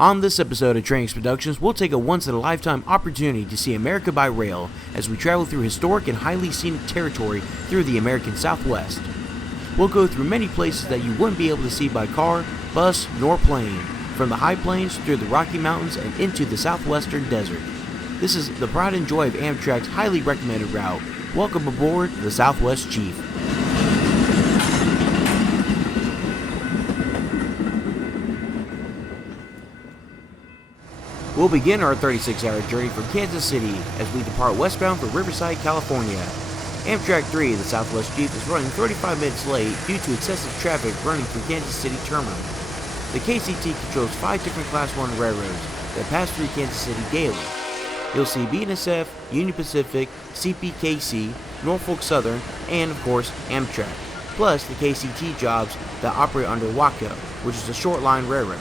On this episode of Trainx Productions, we'll take a once-in-a-lifetime opportunity to see America by rail as we travel through historic and highly scenic territory through the American Southwest. We'll go through many places that you wouldn't be able to see by car, bus, nor plane, from the high plains through the Rocky Mountains and into the southwestern desert. This is the pride and joy of Amtrak's highly recommended route. Welcome aboard the Southwest Chief. We'll begin our 36-hour journey from Kansas City as we depart westbound for Riverside, California. Amtrak 3, the Southwest Chief, is running 35 minutes late due to excessive traffic running through Kansas City Terminal. The KCT controls 5 different Class 1 railroads that pass through Kansas City daily. You'll see BNSF, Union Pacific, CPKC, Norfolk Southern, and of course Amtrak, plus the KCT jobs that operate under WACO, which is a short line railroad.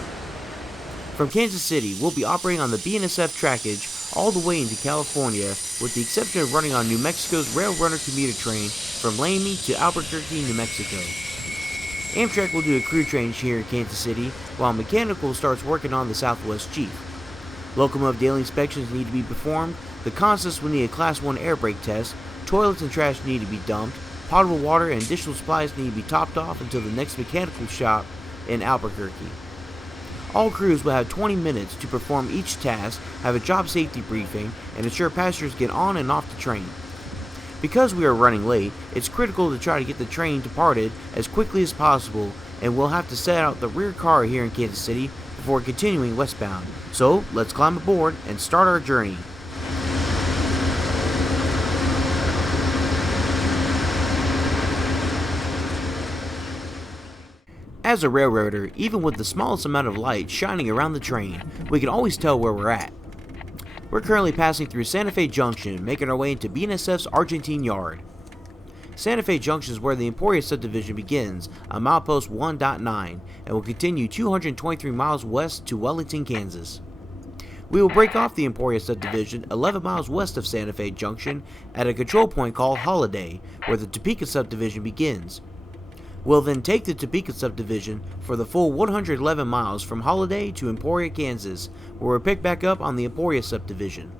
From Kansas City, we'll be operating on the BNSF trackage all the way into California, with the exception of running on New Mexico's Rail Runner commuter train from Lamy to Albuquerque, New Mexico. Amtrak will do a crew change here in Kansas City, while Mechanical starts working on the Southwest Chief. Locomotive daily inspections need to be performed, the consists will need a Class 1 air brake test, toilets and trash need to be dumped, potable water and additional supplies need to be topped off until the next mechanical shop in Albuquerque. All crews will have 20 minutes to perform each task, have a job safety briefing, and ensure passengers get on and off the train. Because we are running late, it's critical to try to get the train departed as quickly as possible, and we'll have to set out the rear car here in Kansas City before continuing westbound. So, let's climb aboard and start our journey. As a railroader, even with the smallest amount of light shining around the train, we can always tell where we're at. We're currently passing through Santa Fe Junction, making our way into BNSF's Argentine Yard. Santa Fe Junction is where the Emporia subdivision begins on milepost 1.9 and will continue 223 miles west to Wellington, Kansas. We will break off the Emporia subdivision 11 miles west of Santa Fe Junction at a control point called Holiday, where the Topeka subdivision begins. We'll then take the Topeka subdivision for the full 111 miles from Holiday to Emporia, Kansas, where we'll pick back up on the Emporia subdivision.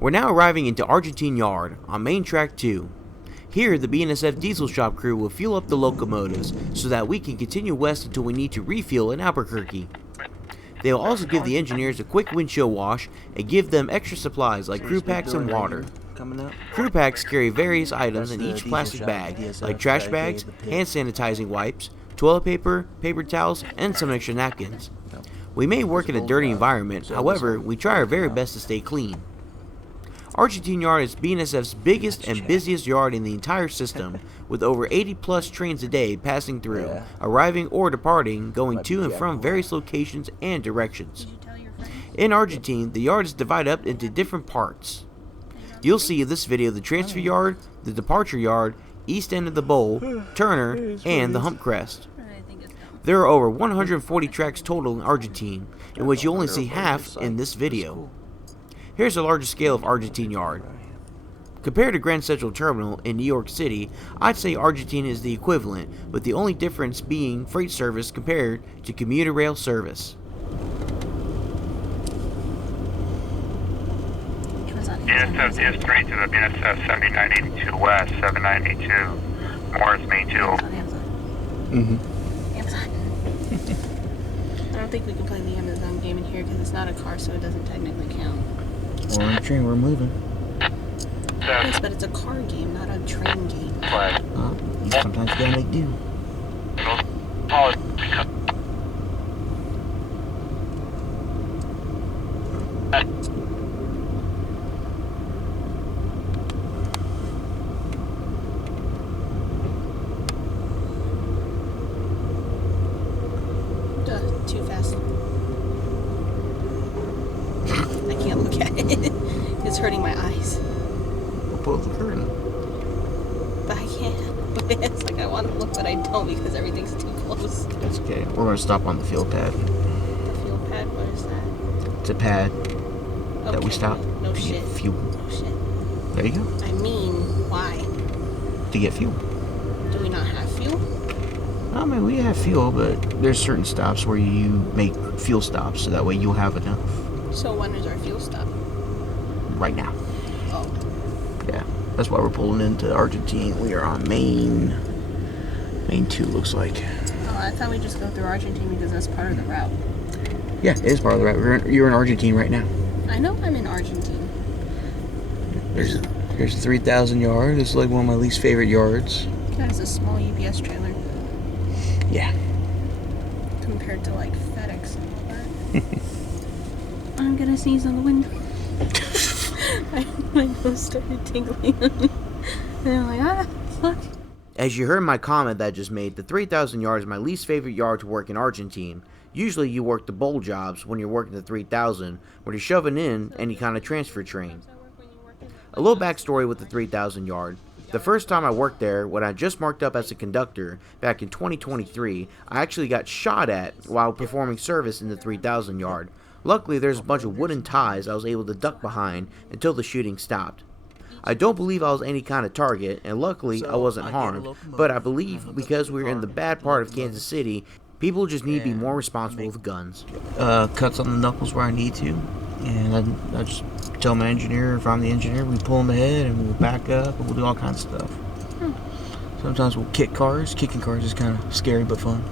We're now arriving into Argentine Yard on Main Track 2. Here, the BNSF diesel shop crew will fuel up the locomotives so that we can continue west until we need to refuel in Albuquerque. They will also give the engineers a quick windshield wash and give them extra supplies like crew packs and water. Crew packs carry various items in each plastic bag, like trash bags, hand sanitizing wipes, toilet paper, paper towels, and some extra napkins. We may work in a dirty environment, however, we try our very best to stay clean. Argentine Yard is BNSF's biggest and busiest yard in the entire system, with over 80 plus trains a day passing through, arriving or departing, going to and from various locations and directions. In Argentine, the yard is divided up into different parts. You'll see in this video the transfer yard, the departure yard, east end of the bowl, Turner, and the hump crest. There are over 140 tracks total in Argentine, in which you only see half in this video. Here's a larger scale of Argentine Yard. Compared to Grand Central Terminal in New York City, I'd say Argentine is the equivalent, with the only difference being freight service compared to commuter rail service. BNSF DS3 to the BNSF 7982 West, 7982 Morris, Main 2. Amazon. I don't think we can play the Amazon game in here because it's not a car, so it doesn't technically count. We're on a train, we're moving. Yes, but it's a car game, not a train game. Sometimes you gotta make do. close the curtain. But I can't. It's like I want to look, but I don't because everything's too close. That's okay. We're going to stop on the fuel pad. The fuel pad? What is that? It's a pad that we stop No to shit. get fuel. No shit. There you go. I mean, why? To get fuel. Do we not have fuel? I mean, we have fuel, but there's certain stops where you make fuel stops, so that way you'll have enough. So when is our fuel stop? Right now. Oh. Yeah. That's why we're pulling into Argentine. We are on Main 2, looks like. Oh, I thought we just go through Argentine because that's part of the route. Yeah, it is part of the route. You're in Argentine right now. I know I'm in Argentine. There's a 3,000 yard. This is like one of my least favorite yards. That is a small UPS trailer. Yeah. Compared to like FedEx and all that. I'm gonna sneeze on the window. My nose started tingling. And I'm like, fuck. As you heard my comment that I just made, the 3,000 yard is my least favorite yard to work in Argentine. Usually you work the bowl jobs when you're working the 3,000, where you're shoving in any kind of transfer train. A little backstory with the 3,000 yard. The first time I worked there, when I just marked up as a conductor, back in 2023, I actually got shot at while performing service in the 3,000 yard. Luckily, there's a bunch of wooden ties I was able to duck behind until the shooting stopped. I don't believe I was any kind of target, and luckily I wasn't harmed, but I believe because we're in the bad part of Kansas City, people just need to be more responsible with guns. Cuts on the knuckles where I need to, and I just tell my engineer, if I'm the engineer, we pull them ahead and we'll back up and we'll do all kinds of stuff. Sometimes we'll kick cars. Kicking cars is kind of scary but fun.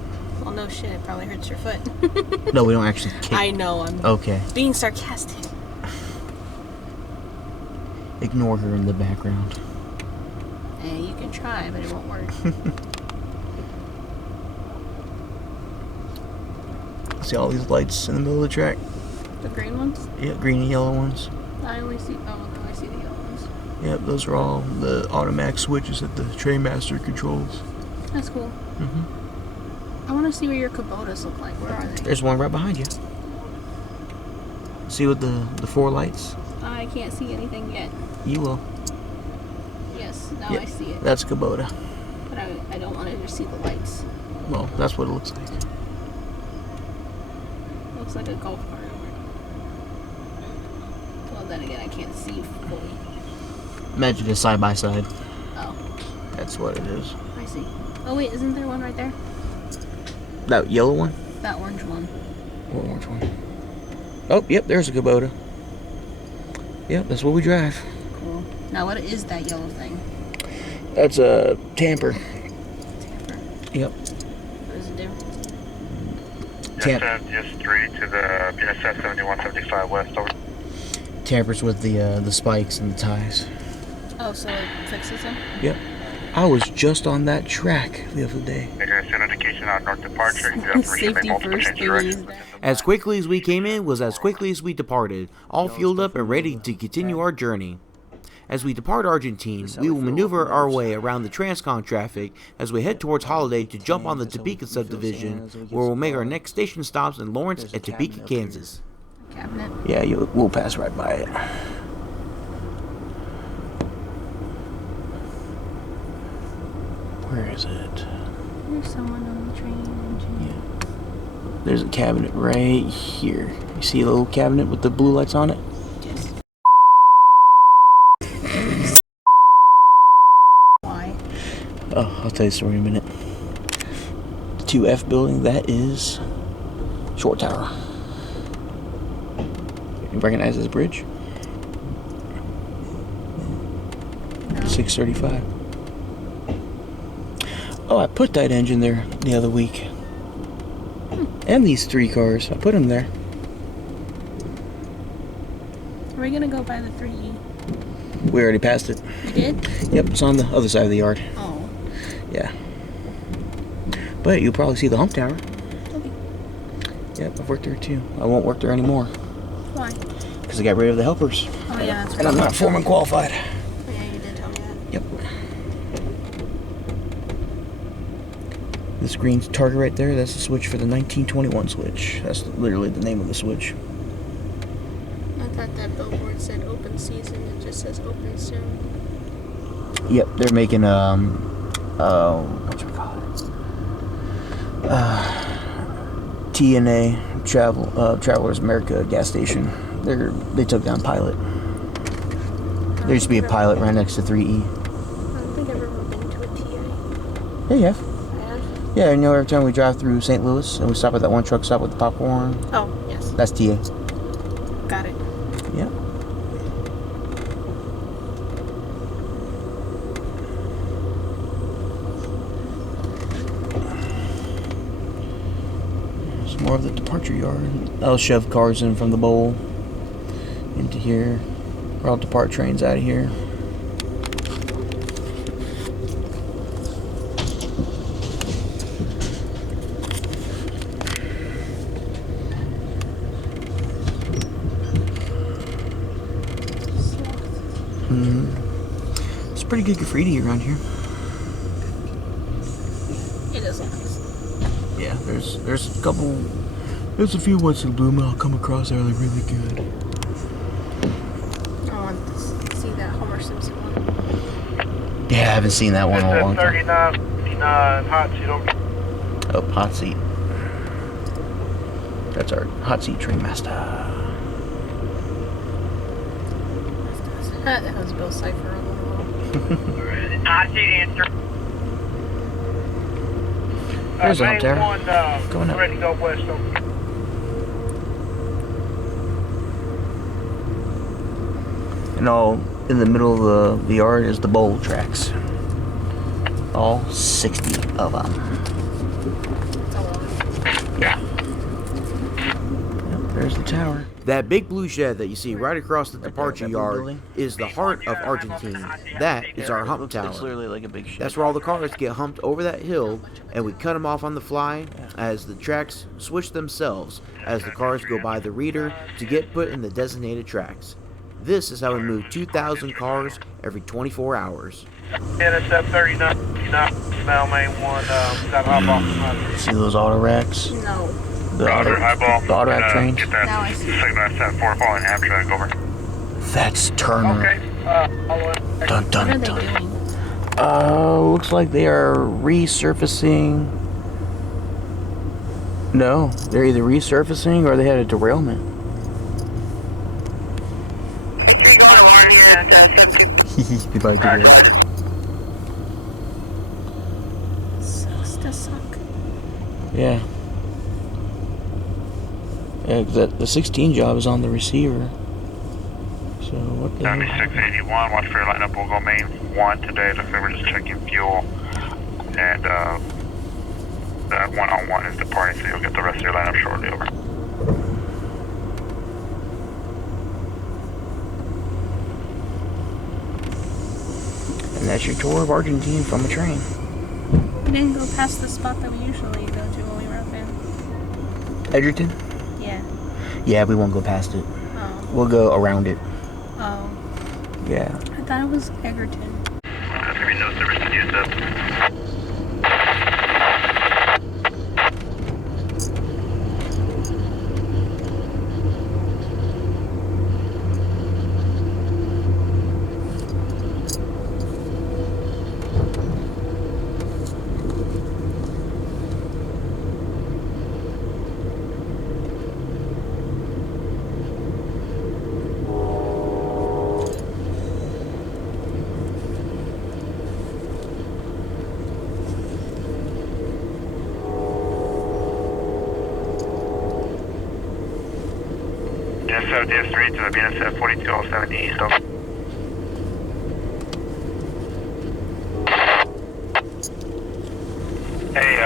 Well, no shit, it probably hurts your foot. No, we don't actually kick. I know, I'm okay. being sarcastic. Ignore her in the background. Yeah, you can try, but it won't work. See all these lights in the middle of the track? The green ones? Yeah, green and yellow ones. I only see, I see the yellow ones. Yep, those are all the automatic switches that the trainmaster controls. That's cool. Mm-hmm. I want to see what your Kubotas look like. Where are they? There's one right behind you. See with the 4 lights? I can't see anything yet. You will. Yes, now Yep, I see it. that's Kubota. But I don't want to see the lights. Well, that's what it looks like. Looks like a golf cart over it. Well, then again, I can't see fully. Imagine it side by side. Oh. That's what it is. I see. Oh, wait, isn't there one right there? That yellow one? That orange one. What orange one? Oh, yep, there's a Kubota. Yep, that's what we drive. Cool. Now, what is that yellow thing? That's a Tamper. Tamper. Yep. What is the difference? Just 3 to the BSS 7175 west over. Tampers with the spikes and the ties. Oh, so it fixes them? Yep. I was just on that track the other day. Negative indication on north departure. You have to Safety multiple first, change they directions. use that. As quickly as we came in was as quickly as we departed, all fueled up and ready to continue our journey. As we depart Argentine, we will maneuver our way around the Transcon traffic as we head towards Holiday to jump on the Topeka subdivision, where we'll make our next station stops in Lawrence and Topeka, Kansas. Cabinet. Yeah, we'll pass right by it. Where is it? There's someone on the train engine. Yeah. There's a cabinet right here. You see a little cabinet with the blue lights on it? Yes. Why? Oh, I'll tell you the story in a minute. The 2F building, that is Short Tower. You recognize this bridge? No. 635. Oh, I put that engine there the other week. And these 3 cars. I put them there. Are we gonna go by the 3E? We already passed it. You did? Yep, it's on the other side of the yard. Oh. Yeah. But you'll probably see the hump tower. Okay. Yep, I've worked there too. I won't work there anymore. Why? Because I got rid of the helpers. Oh yeah, that's right. And I'm not foreman qualified. Yeah, you did tell me that. Yep. This green target right there, that's the switch for the 1921 switch. That's literally the name of the switch. I thought that billboard said open season. It just says open soon. Yep, they're making whatchamacallit? TNA Travelers America gas station. They took down Pilot. There used to be a Pilot right next to 3E. I don't think I've ever been to a TA. Yeah, you have. I have? Yeah, you know, every time we drive through St. Louis and we stop at that one truck stop with the popcorn, Oh, yes. that's TA. Got it. Yep. There's more of the departure yard. I'll shove cars in from the bowl into here. Or I'll depart trains out of here. It's pretty good graffiti around here. It is nice. Yeah, there's a couple. There's a few once in a blue moon I'll come across that are really good. I want to see that Homer Simpson one. Yeah, I haven't seen that one in a long time. 39, hot seat over. Oh, hot seat. That's our hot seat train master. That has Bill Cipher on the wall. Hot seat answer. There's main Altair. one, Going up. ready to go west over. And all in the middle of the yard is the bowl tracks. All 60 of them. It's a lot. Yeah. Yep, there's the tower. That big blue shed that you see right across the departure that big yard building? is the heart of Argentine. That is our hump tower. It's literally like a big ship. That's where all the cars get humped over that hill, and we cut them off on the fly as the tracks switch themselves as the cars go by the reader to get put in the designated tracks. This is how we move 2,000 cars every 24 hours. NSF 39, now main one, got to hop off the hot. See those auto racks? No. The Roger, highball. the auto rack trains? Get Now I that see. signal set 4 following Amtrak over. That's Turner. Okay, I'll Dun What dun are they dun. doing? Looks like they are resurfacing. No, they're either resurfacing or they had a derailment. They probably derailed. Sucks to suck. Yeah. Yeah, 'cause the 16 job is on the receiver. So what the hell? 7681, watch for your lineup. We'll go main 1 today. Looks like we're just checking fuel. And that one-on-one is departing, so you'll get the rest of your lineup shortly over. And that's your tour of Argentine from a train. We didn't go past the spot that we usually go to when we were up there. Edgerton? Yeah. Yeah, we won't go past it. Oh. We'll go around it. Oh. Yeah. I thought it was Egerton. There's going to be no service to use up. BNSF DS3 to the BNSF 4207 East. Over. Hey,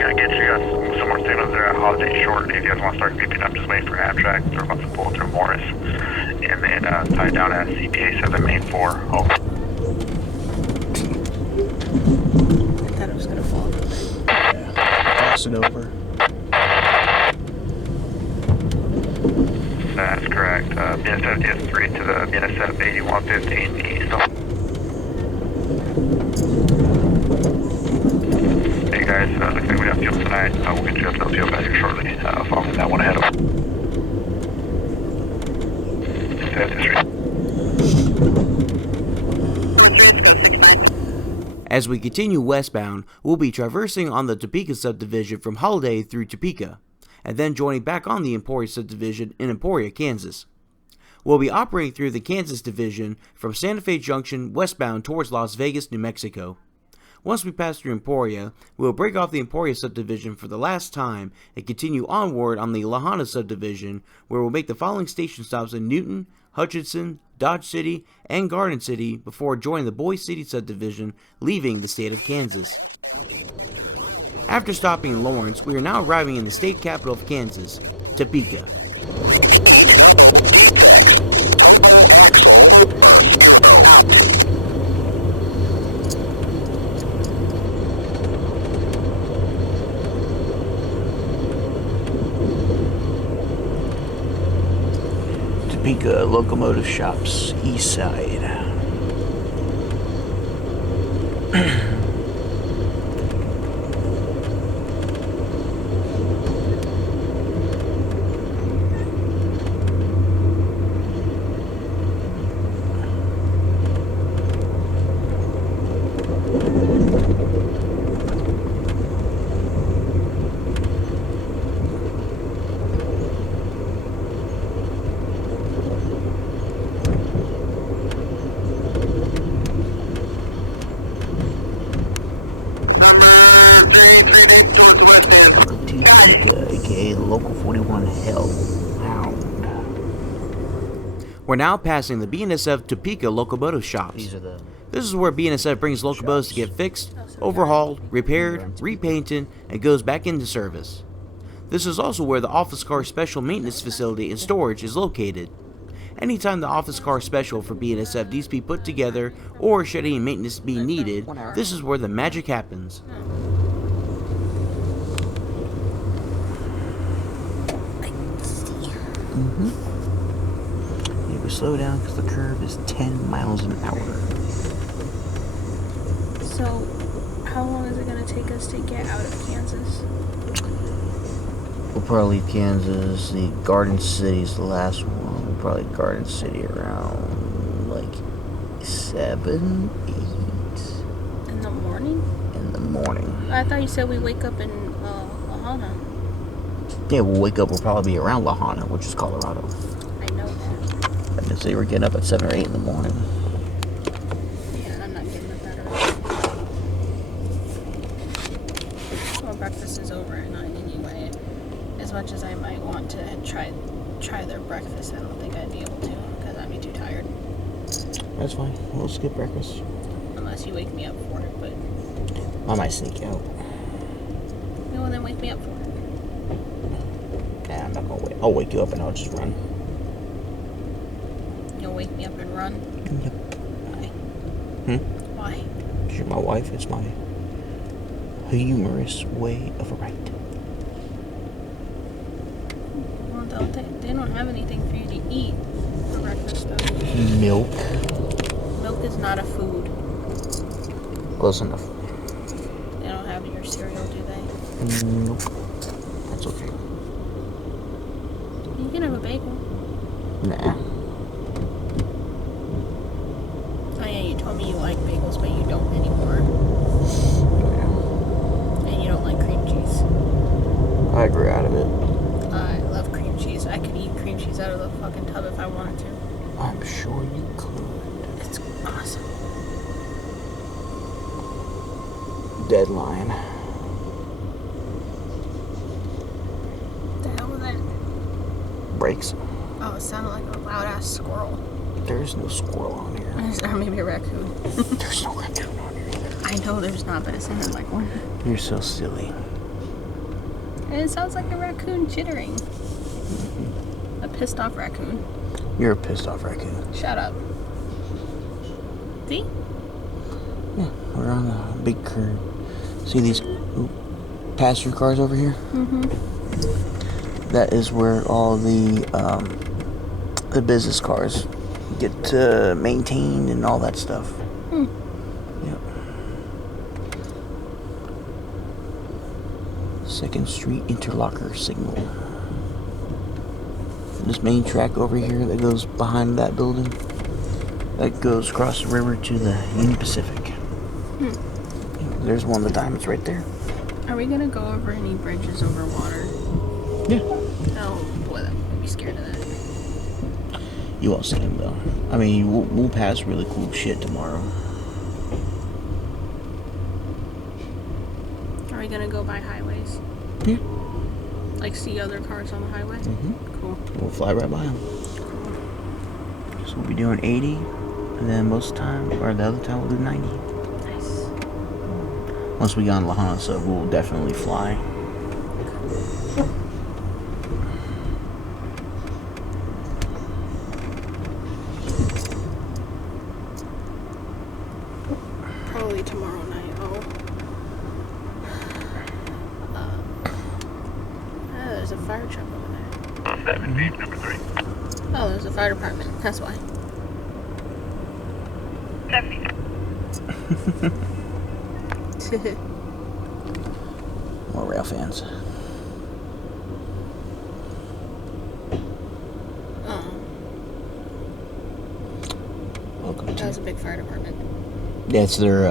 gonna get you guys some more signals there at Holiday shortly. If you guys want to start creeping up, just wait for Amtrak. They're about to pull through Morris. And then tie down at CPA 7 main 4. Over. I thought it was gonna fall. Cross it over. That's correct. BNSF DS3 to the BNSF 8115 East. Hey guys, looks like we have fuel tonight. We'll get you up to the fuel value shortly. Following that one ahead of BNSF DS3. As we continue westbound, we'll be traversing on the Topeka subdivision from Holiday through Topeka, and then joining back on the Emporia subdivision in Emporia, Kansas. We'll be operating through the Kansas division from Santa Fe Junction westbound towards Las Vegas, New Mexico. Once we pass through Emporia, we will break off the Emporia subdivision for the last time and continue onward on the La Junta subdivision, where we'll make the following station stops in Newton, Hutchinson, Dodge City, and Garden City before joining the Boise City subdivision, leaving the state of Kansas. After stopping in Lawrence, we are now arriving in the state capital of Kansas, Topeka. Topeka Locomotive Shops, East Side. aka Local 41 Hellhound. We're now passing the BNSF Topeka locomotive shops. This is where BNSF brings locomotives to get fixed, overhauled, repaired, repainted, and goes back into service. This is also where the office car special maintenance facility and storage is located. Anytime the office car special for BNSF needs to be put together or should any maintenance be needed, this is where the magic happens. You can slow down because the curve is 10 miles an hour. So, how long is it going to take us to get out of Kansas? We'll probably leave Kansas. The Garden City is the last one. We'll probably Garden City around like 7, 8. In the morning? In the morning. I thought you said we wake up in La Junta. Yeah, we'll wake up. We'll probably be around La Junta, which is Colorado. I know that. I didn't say we're getting up at 7 or 8 in the morning. Yeah, I'm not getting up that early. Well, breakfast is over at 9 anyway. As much as I might want to try their breakfast, I don't think I'd be able to because I'd be too tired. That's fine. We'll skip breakfast. Unless you wake me up for it, but... I might sneak out. Well, then wake me up for it. Nah, I'm not gonna wait. I'll wake you up and I'll just run. You'll wake me up and run? Yep. Why? Why? Because you're my wife. It's my humorous way of a right. Well, they don't have anything for you to eat for breakfast, though. Milk. Milk is not a food. Close enough. They don't have your cereal, do they? Nope. That's okay. You can have a bagel. Nah. Oh yeah, you told me you like bagels, but you don't anymore. Yeah. And you don't like cream cheese. I grew out of it. I love cream cheese. I could eat cream cheese out of the fucking tub if I wanted to. I'm sure you could. It's awesome. Deadline. The hell was that? Brakes. Oh, it sounded like a loud ass squirrel. There's no squirrel on here. Or maybe a raccoon. There's no raccoon on here either. I know there's not, but it sounded like one. You're so silly. And it sounds like a raccoon chittering. A pissed off raccoon. You're a pissed off raccoon. Shut up. See? Yeah, we're on a big curve. See these passenger cars over here? Mm-hmm. That is where all the business cars get maintained and all that stuff. Yep. 2nd Street Interlocker Signal. This main track over here that goes behind that building, that goes across the river to the Union Pacific. There's one of the diamonds right there. Are we gonna go over any bridges over water? Yeah. Oh, boy, I'd be scared of that. You won't see him, though. I mean, we'll pass really cool shit tomorrow. Are we gonna go by highways? Yeah. Like see other cars on the highway? Mm-hmm. Cool. We'll fly right by him. Cool. So we'll be doing 80, and then most of the time, or the other time, we'll do 90. Nice. Once we get on Lahana, so we'll definitely fly. Probably tomorrow night. There's a fire truck over there. 7 feet, number 3. Oh, there's a fire department. That's why. 10 feet. More rail fans. Welcome That to. was a big fire department. That's their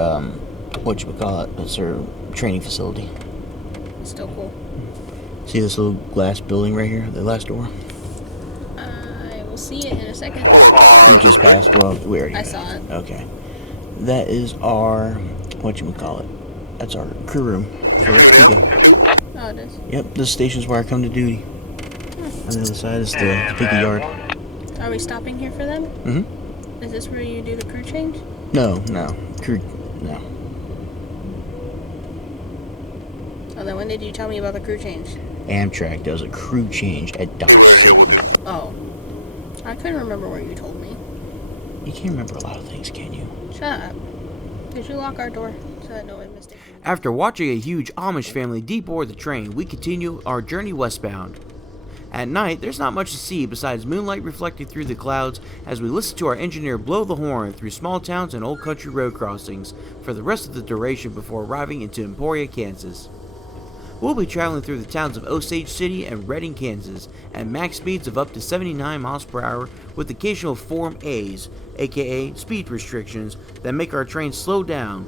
whatchamacallit. That's their training facility. It's still cool. See this little glass building right here, the last door? I will see it in a second. 4 cars. We just passed. Well, we already. I saw it. Okay. That is our whatchamacallit. That's our crew room. So let's go. Oh, it is. Yep, this station's where I come to duty. On the other side is the Topeka yard. Are we stopping here for them? Mm-hmm. Is this where you do the crew change? No. Crew, no. Oh, then when did you tell me about the crew change? Amtrak does a crew change at Dodge City. Oh. I couldn't remember where you told me. You can't remember a lot of things, can you? Shut up. Did you lock our door so that no one mistaken? After watching a huge Amish family deboard the train, we continue our journey westbound. At night, there's not much to see besides moonlight reflecting through the clouds as we listen to our engineer blow the horn through small towns and old country road crossings for the rest of the duration before arriving into Emporia, Kansas. We'll be traveling through the towns of Osage City and Redding, Kansas, at max speeds of up to 79 miles per hour with occasional Form A's, aka speed restrictions, that make our train slow down.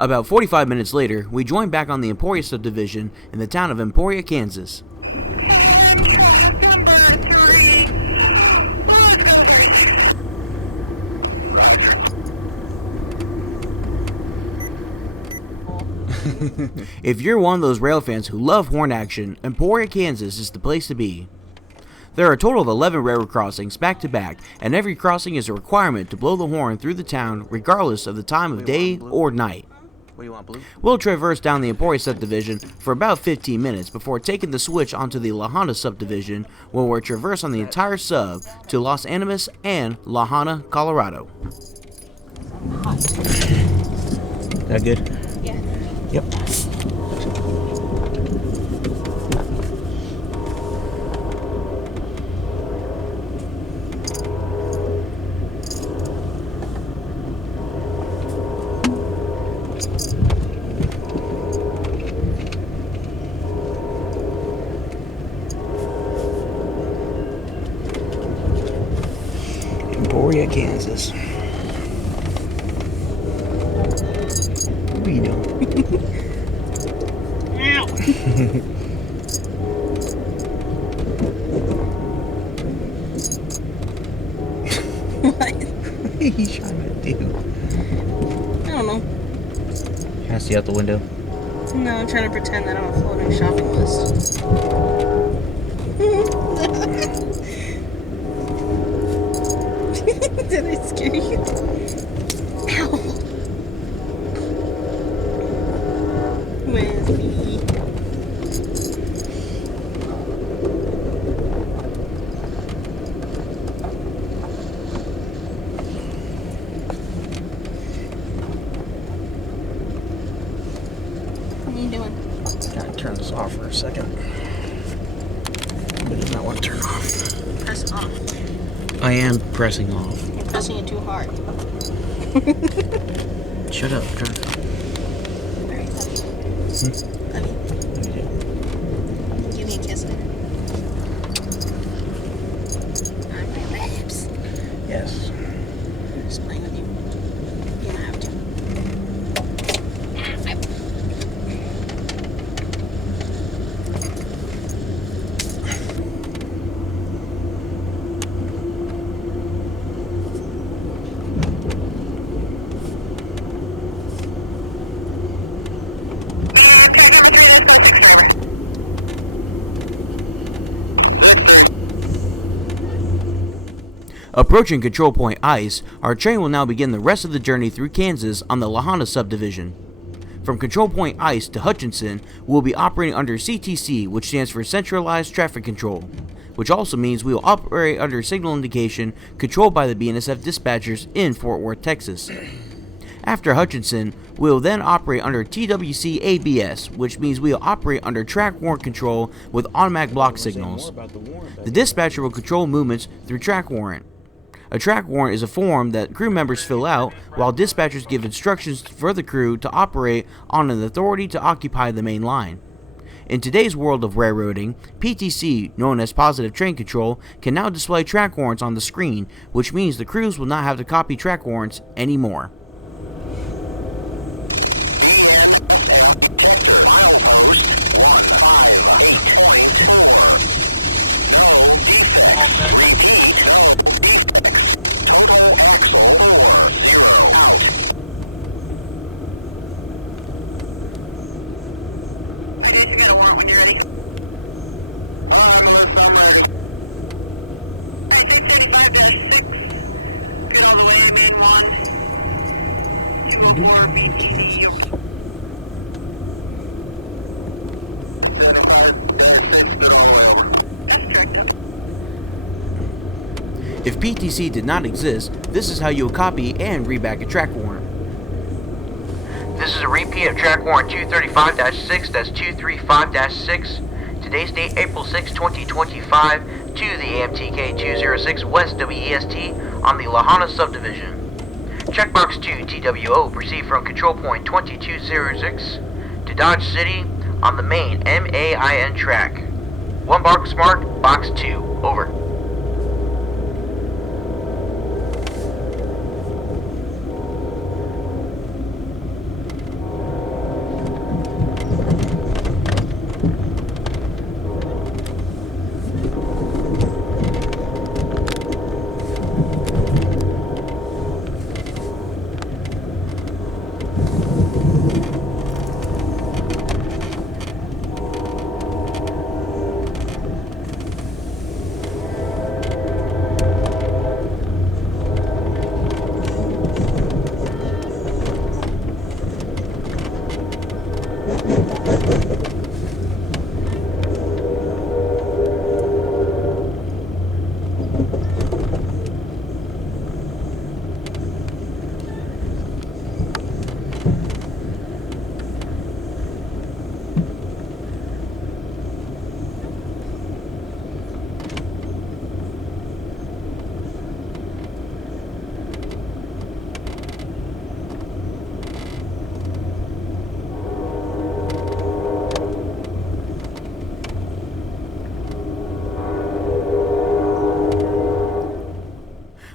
About 45 minutes later, we join back on the Emporia subdivision in the town of Emporia, Kansas. If you're one of those rail fans who love horn action, Emporia, Kansas is the place to be. There are a total of 11 railroad crossings back to back, and every crossing is a requirement to blow the horn through the town regardless of the time of day or night. What do you want, blue? We'll traverse down the Emporia subdivision for about 15 minutes before taking the switch onto the La Honda subdivision, where we'll traverse on the entire sub to Los Animas and La Habana, Colorado. That good? Yeah. Yep. Emporia, Kansas. What are you doing? What? What are you trying to do? I don't know. Can I see out the window? No, I'm trying to pretend that I'm a floating shopping list. Did I scare you? Ow. Wesley. What are you doing? Gotta turn this off for a second. It does not want to turn off. Press off. I am pressing off. You're pressing it too hard. Shut up, John. Alright, love you. Love you. Give me a kiss, man. On my lips. Yes. I'm just playing with you. You don't have to. Approaching Control Point Ice, our train will now begin the rest of the journey through Kansas on the La Habana subdivision. From Control Point Ice to Hutchinson, we will be operating under CTC, which stands for Centralized Traffic Control, which also means we will operate under signal indication controlled by the BNSF dispatchers in Fort Worth, Texas. After Hutchinson, we will then operate under TWC ABS, which means we will operate under track warrant control with automatic block signals. The dispatcher will control movements through track warrant. A track warrant is a form that crew members fill out while dispatchers give instructions for the crew to operate on an authority to occupy the main line. In today's world of railroading, PTC, known as Positive Train Control, can now display track warrants on the screen, which means the crews will not have to copy track warrants anymore. If PTC did not exist, this is how you would copy and read back a track warrant. This is a repeat of track warrant 235-6, that's 235-6. Today's date, April 6, 2025, to the AMTK 206 West WEST on the La Habana subdivision. Checkbox 2, TWO, proceed from control point 2206 to Dodge City on the main MAIN track. One box marked, box 2, over.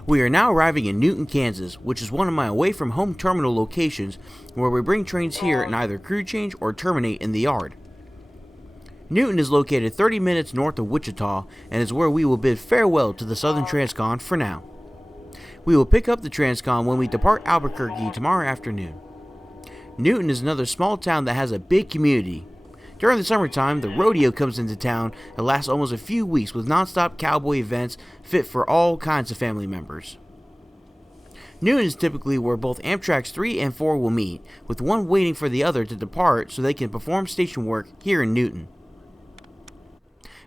We are now arriving in Newton, Kansas, which is one of my away-from-home terminal locations where we bring trains here and either crew change or terminate in the yard. Newton is located 30 minutes north of Wichita and is where we will bid farewell to the Southern Transcon for now. We will pick up the Transcon when we depart Albuquerque tomorrow afternoon. Newton is another small town that has a big community. During the summertime, the rodeo comes into town and lasts almost a few weeks with non-stop cowboy events fit for all kinds of family members. Newton is typically where both Amtraks 3 and 4 will meet, with one waiting for the other to depart so they can perform station work here in Newton.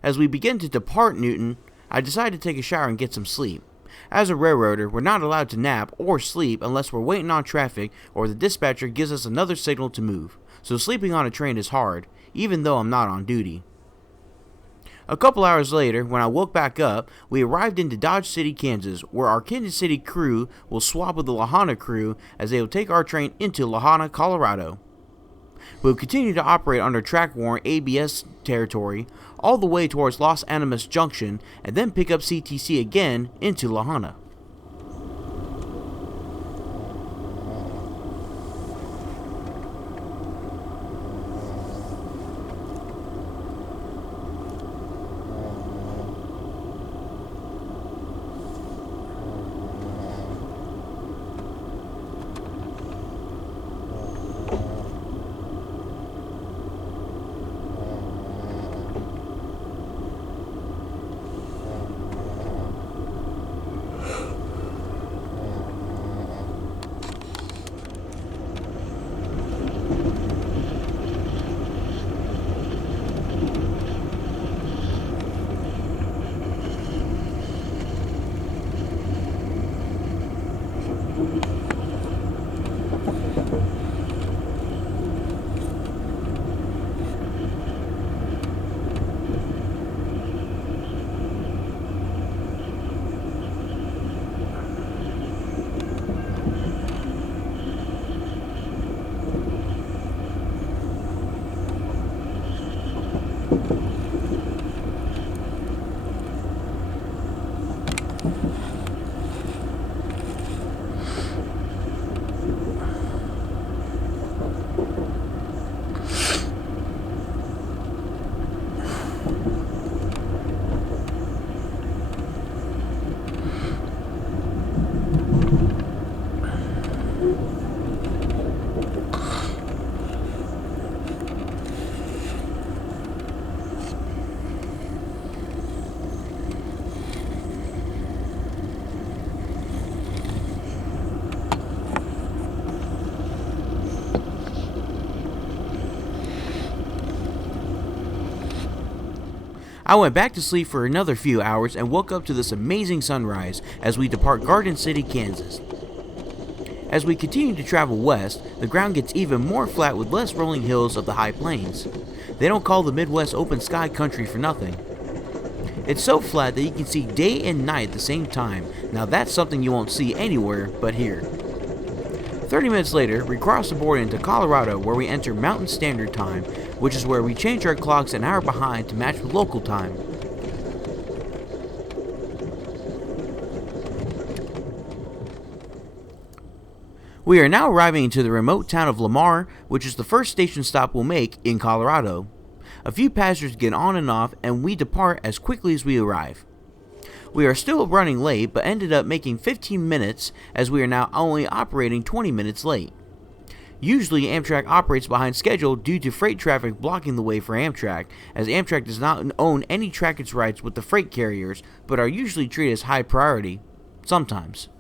As we begin to depart Newton, I decide to take a shower and get some sleep. As a railroader, we're not allowed to nap or sleep unless we're waiting on traffic or the dispatcher gives us another signal to move, so sleeping on a train is hard, even though I'm not on duty. A couple hours later, when I woke back up, we arrived into Dodge City, Kansas, where our Kansas City crew will swap with the Lahana crew as they will take our train into Lahana, Colorado. We will continue to operate under track-worn ABS territory all the way towards Los Animas Junction and then pick up CTC again into Lahana. I went back to sleep for another few hours and woke up to this amazing sunrise as we depart Garden City, Kansas. As we continue to travel west, the ground gets even more flat with less rolling hills of the high plains. They don't call the Midwest open sky country for nothing. It's so flat that you can see day and night at the same time. Now that's something you won't see anywhere but here. 30 minutes later, we cross the border into Colorado where we enter Mountain Standard Time, which is where we change our clocks an hour behind to match with local time. We are now arriving into the remote town of Lamar, which is the first station stop we'll make in Colorado. A few passengers get on and off, and we depart as quickly as we arrive. We are still running late, but ended up making 15 minutes as we are now only operating 20 minutes late. Usually Amtrak operates behind schedule due to freight traffic blocking the way for Amtrak, as Amtrak does not own any trackage rights with the freight carriers, but are usually treated as high priority. Sometimes.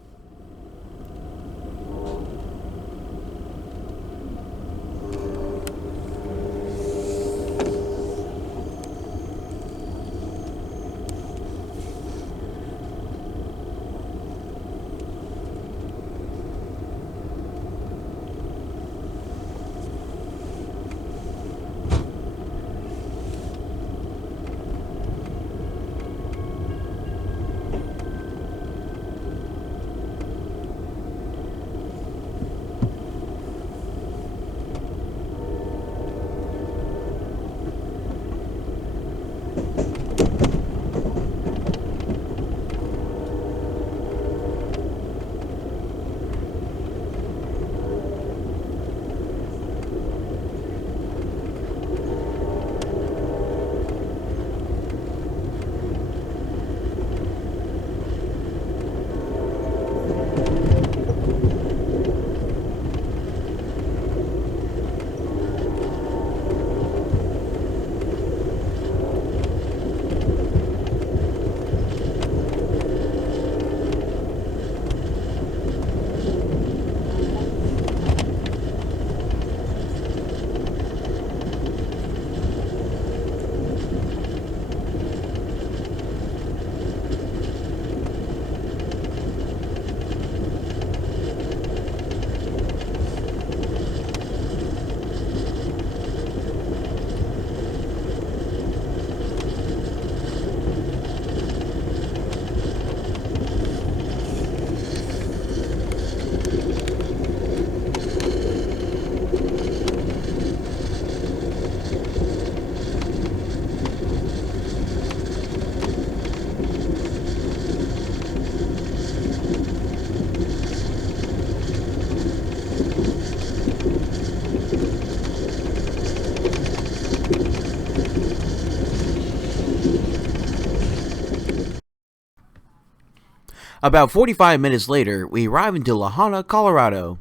About 45 minutes later, we arrive into La Habana, Colorado.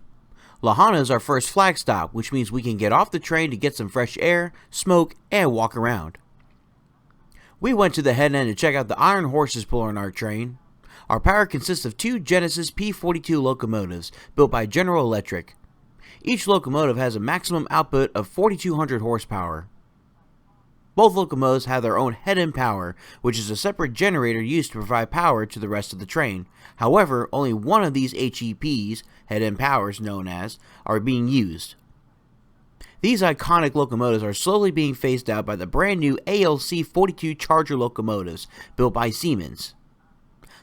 La Habana is our first flag stop, which means we can get off the train to get some fresh air, smoke, and walk around. We went to the head end to check out the iron horses pulling our train. Our power consists of 2 Genesis P-42 locomotives built by General Electric. Each locomotive has a maximum output of 4,200 horsepower. Both locomotives have their own head-end power, which is a separate generator used to provide power to the rest of the train. However, only one of these HEPs, head-end powers known as, are being used. These iconic locomotives are slowly being phased out by the brand new ALC-42 Charger locomotives built by Siemens.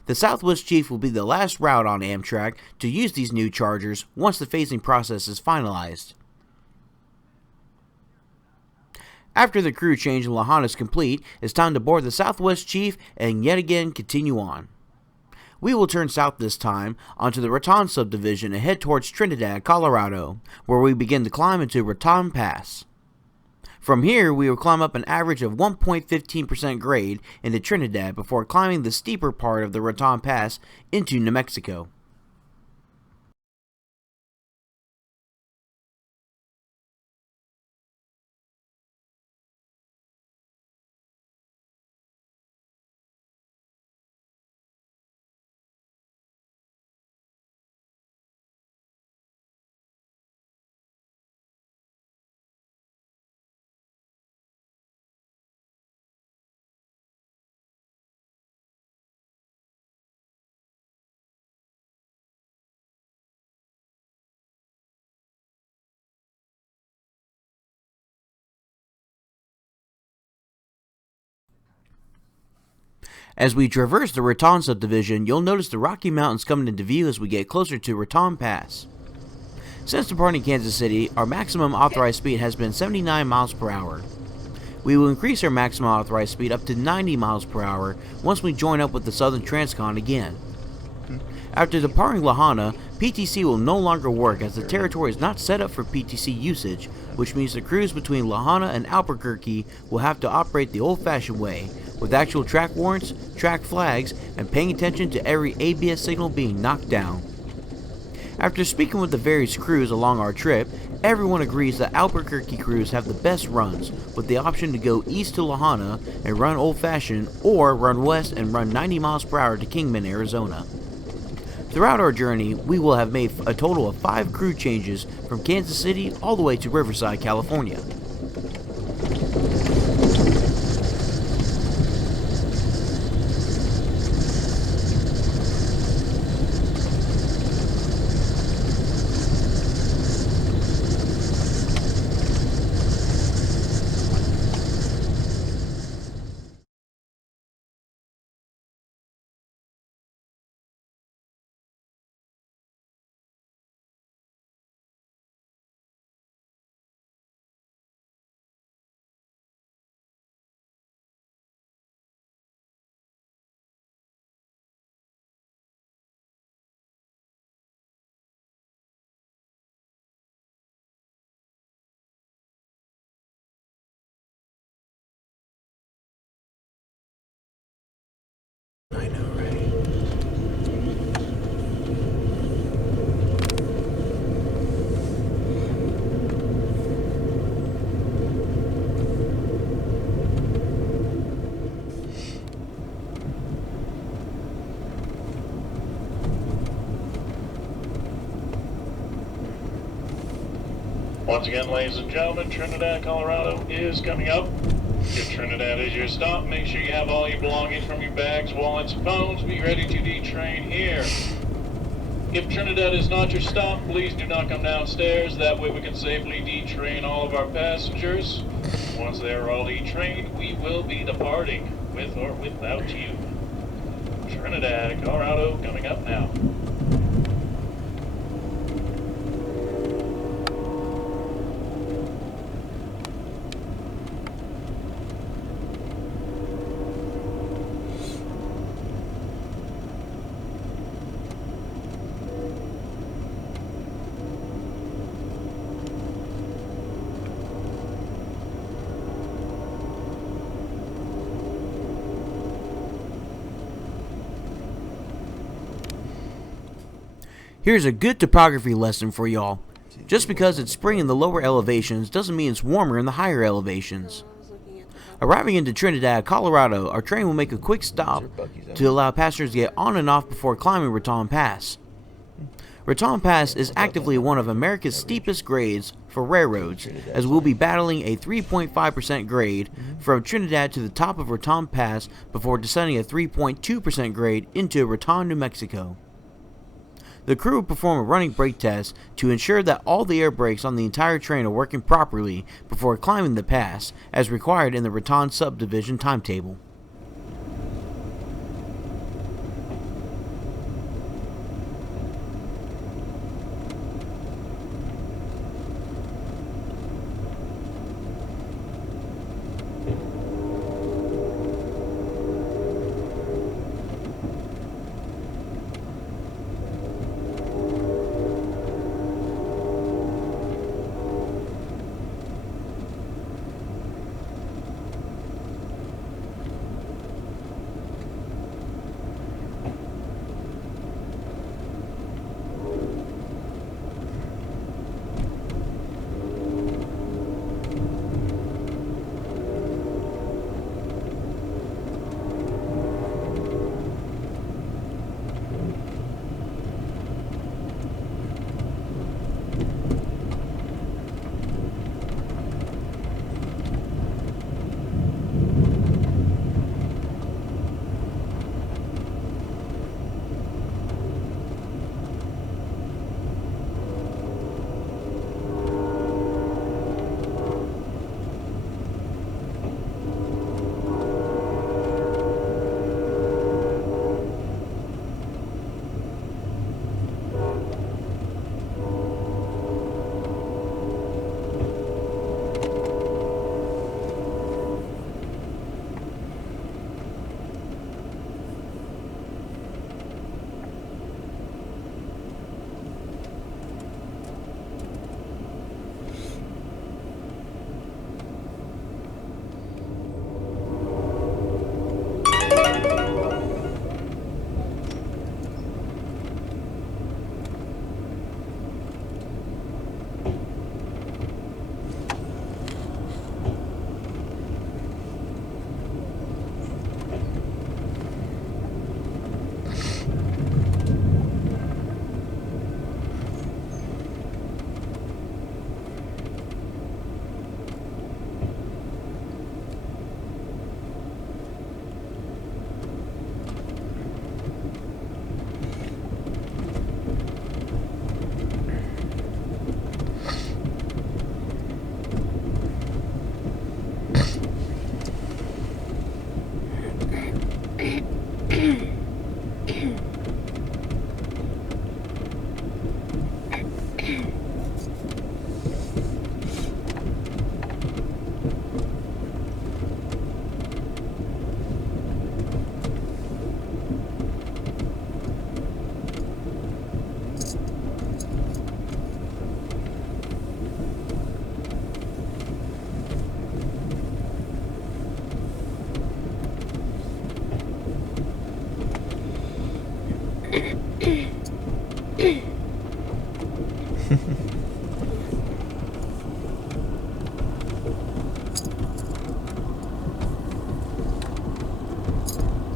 The Southwest Chief will be the last route on Amtrak to use these new Chargers once the phasing process is finalized. After the crew change in La Habana is complete, it's time to board the Southwest Chief and yet again continue on. We will turn south this time onto the Raton subdivision and head towards Trinidad, Colorado, where we begin to climb into Raton Pass. From here, we will climb up an average of 1.15% grade into Trinidad before climbing the steeper part of the Raton Pass into New Mexico. As we traverse the Raton subdivision, you'll notice the Rocky Mountains coming into view as we get closer to Raton Pass. Since departing Kansas City, our maximum authorized speed has been 79 miles per hour. We will increase our maximum authorized speed up to 90 miles per hour once we join up with the Southern Transcon again. After departing La Habana, PTC will no longer work as the territory is not set up for PTC usage, which means the crews between La Habana and Albuquerque will have to operate the old-fashioned way, with actual track warrants, track flags, and paying attention to every ABS signal being knocked down. After speaking with the various crews along our trip, everyone agrees that Albuquerque crews have the best runs, with the option to go east to La Habana and run old-fashioned, or run west and run 90 miles per hour to Kingman, Arizona. Throughout our journey, we will have made a total of 5 crew changes from Kansas City all the way to Riverside, California. I know, right? Once again, ladies and gentlemen, Trinidad, Colorado is coming up. If Trinidad is your stop, make sure you have all your belongings from your bags, wallets, and phones. Be ready to detrain here. If Trinidad is not your stop, please do not come downstairs. That way we can safely detrain all of our passengers. Once they are all detrained, we will be departing, with or without you. Trinidad, Colorado, coming up now. Here's a good topography lesson for y'all. Just because it's spring in the lower elevations doesn't mean it's warmer in the higher elevations. Arriving into Trinidad, Colorado, our train will make a quick stop to allow passengers to get on and off before climbing Raton Pass. Raton Pass is actively one of America's steepest grades for railroads, as we'll be battling a 3.5% grade from Trinidad to the top of Raton Pass before descending a 3.2% grade into Raton, New Mexico. The crew will perform a running brake test to ensure that all the air brakes on the entire train are working properly before climbing the pass, as required in the Raton subdivision timetable.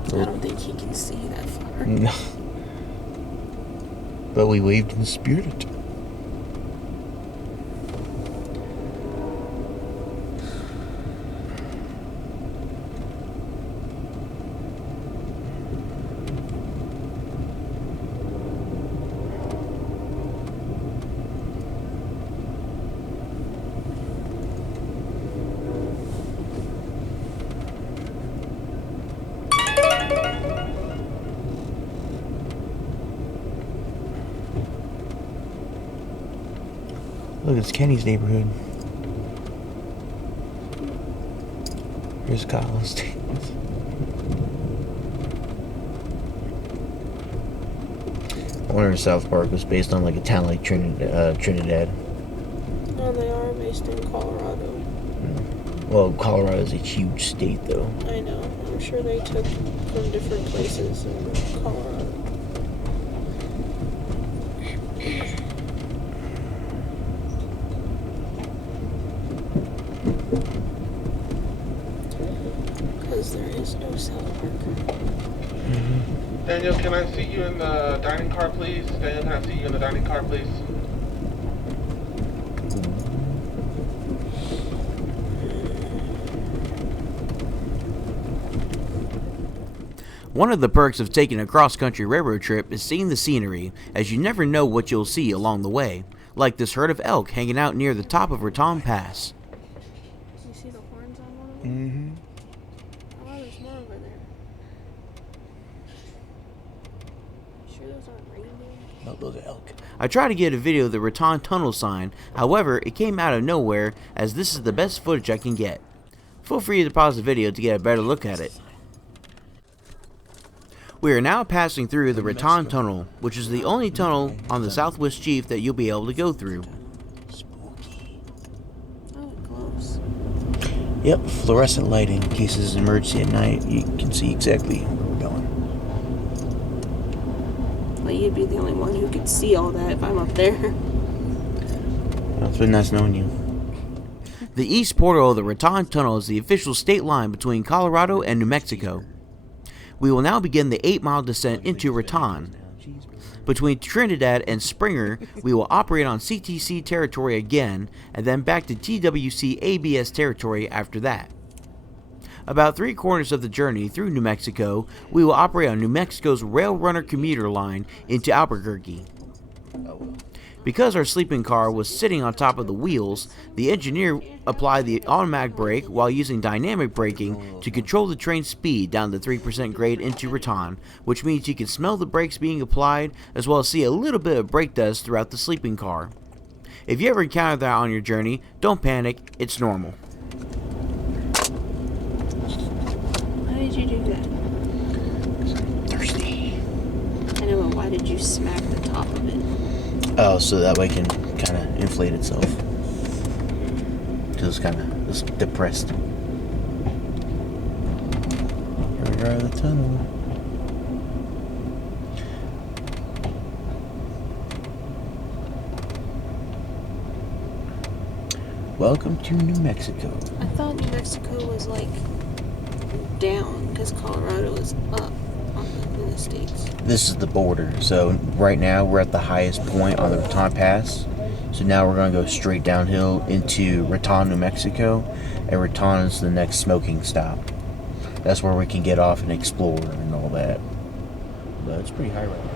I don't think he can see that far. No. But we waved in spirit. Look, it's Kenny's neighborhood. Here's Kyle's. I wonder if South Park was based on like a town like Trinidad. No, they are based in Colorado. Well, Colorado is a huge state, though. I know. I'm sure they took from different places in Colorado. Because there is no South Park. Daniel, can I seat you in the dining car, please? Daniel, can I seat you in the dining car, please? One of the perks of taking a cross-country railroad trip is seeing the scenery, as you never know what you'll see along the way, like this herd of elk hanging out near the top of Raton Pass. You see the horns on one of them? Oh, there's more over there. Sure those aren't reindeer? No, those are elk. I tried to get a video of the Raton Tunnel sign, however, it came out of nowhere, as this is the best footage I can get. Feel free to pause the video to get a better look at it. We are now passing through the Raton Tunnel, which is the only tunnel on the Southwest Chief that you'll be able to go through. Oh, it glows. Yep, fluorescent lighting. In case it's an emergency at night, you can see exactly where we're going. Well, you'd be the only one who could see all that if I'm up there. Well, it's been nice knowing you. The east portal of the Raton Tunnel is the official state line between Colorado and New Mexico. We will now begin the 8-mile descent into Raton. Between Trinidad and Springer, we will operate on CTC territory again, and then back to TWC ABS territory after that. About 3/4 of the journey through New Mexico, we will operate on New Mexico's Rail Runner commuter line into Albuquerque. Because our sleeping car was sitting on top of the wheels, the engineer applied the automatic brake while using dynamic braking to control the train's speed down the 3% grade into Raton, which means you can smell the brakes being applied as well as see a little bit of brake dust throughout the sleeping car. If you ever encounter that on your journey, don't panic, it's normal. Why did you do that? Thirsty. I know, but why did you smack the top of it? Oh, so that way it can kind of inflate itself. Because it's kind of depressed. Here we are at the tunnel. Welcome to New Mexico. I thought New Mexico was like down because Colorado is up in the States. This is the border. So right now we're at the highest point on the Raton Pass. So now we're going to go straight downhill into Raton, New Mexico. And Raton is the next smoking stop. That's where we can get off and explore and all that. But it's pretty high right now.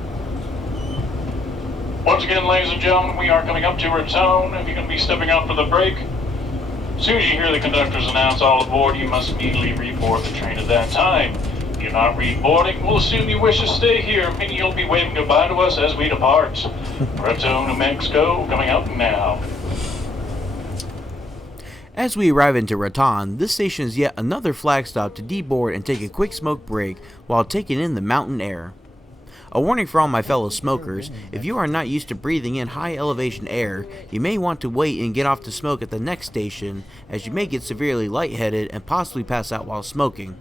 Once again, ladies and gentlemen, we are coming up to Raton. If you're going to be stepping out for the break, as soon as you hear the conductors announce all aboard, you must immediately reboard the train at that time. If you're not reboarding, we'll assume you wish to stay here, meaning you'll be waving goodbye to us as we depart. Raton, New Mexico, coming up now. As we arrive into Raton, this station is yet another flag stop to deboard and take a quick smoke break while taking in the mountain air. A warning for all my fellow smokers, if you are not used to breathing in high elevation air, you may want to wait and get off to smoke at the next station, as you may get severely lightheaded and possibly pass out while smoking.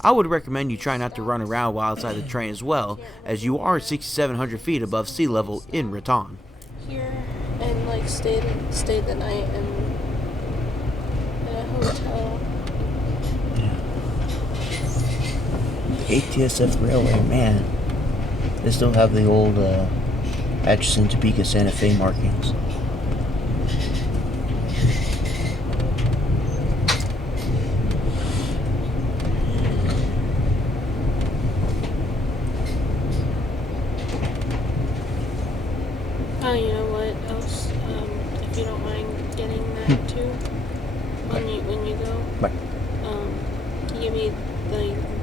I would recommend you try not to run around while outside the train as well, as you are 6,700 feet above sea level in Raton. Here and like stayed the night in a hotel. ATSF Railway, man. They still have the old Atchison, Topeka, Santa Fe markings. Oh, you know what else? If you don't mind getting that too, when you go. Right. Can you give me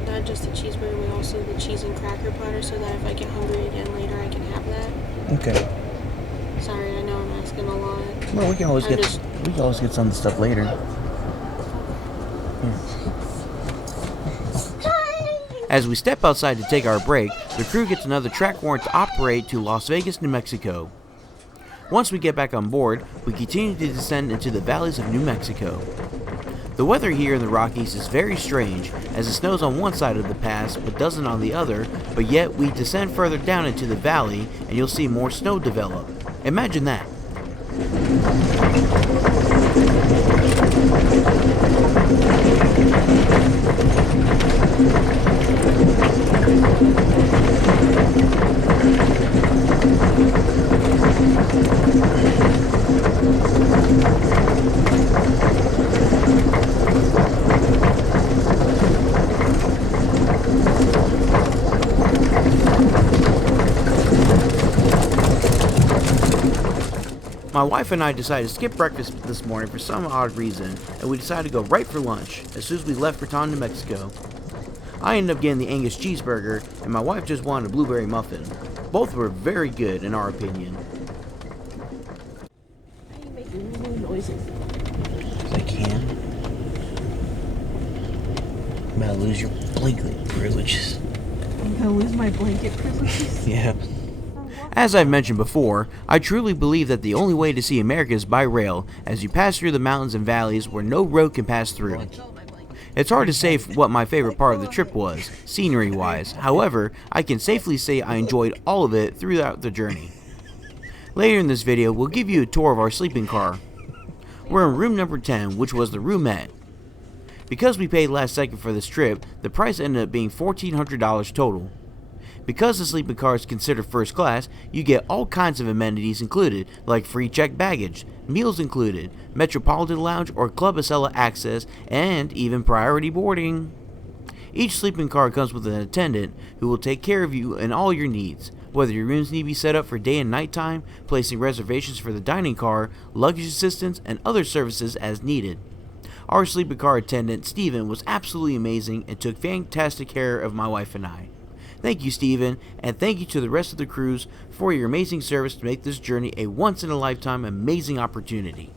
not just the cheeseburger, but also the cheese and cracker platter, so that if I get hungry again later, I can have that. Okay. Sorry, I know I'm asking a lot. Well, we can always get some of the stuff later. As we step outside to take our break, the crew gets another track warrant to operate to Las Vegas, New Mexico. Once we get back on board, we continue to descend into the valleys of New Mexico. The weather here in the Rockies is very strange, as it snows on one side of the pass but doesn't on the other, but yet we descend further down into the valley and you'll see more snow develop. Imagine that. My wife and I decided to skip breakfast this morning for some odd reason, and we decided to go right for lunch as soon as we left Raton, New Mexico. I ended up getting the Angus cheeseburger, and my wife just wanted a blueberry muffin. Both were very good in our opinion. Why are you making weird noises? I can. I'm gonna lose your blanket privileges. I'm gonna lose my blanket privileges. Yeah. As I've mentioned before, I truly believe that the only way to see America is by rail, as you pass through the mountains and valleys where no road can pass through. It's hard to say what my favorite part of the trip was, scenery-wise. However, I can safely say I enjoyed all of it throughout the journey. Later in this video, we'll give you a tour of our sleeping car. We're in room number 10, which was the roomette. Because we paid last second for this trip, the price ended up being $1,400 total. Because the sleeping car is considered first class, you get all kinds of amenities included, like free checked baggage, meals included, Metropolitan Lounge or Club Acela access, and even priority boarding. Each sleeping car comes with an attendant who will take care of you and all your needs, whether your rooms need to be set up for day and night time, placing reservations for the dining car, luggage assistance, and other services as needed. Our sleeping car attendant, Steven, was absolutely amazing and took fantastic care of my wife and I. Thank you, Steven, and thank you to the rest of the crews for your amazing service to make this journey a once-in-a-lifetime amazing opportunity.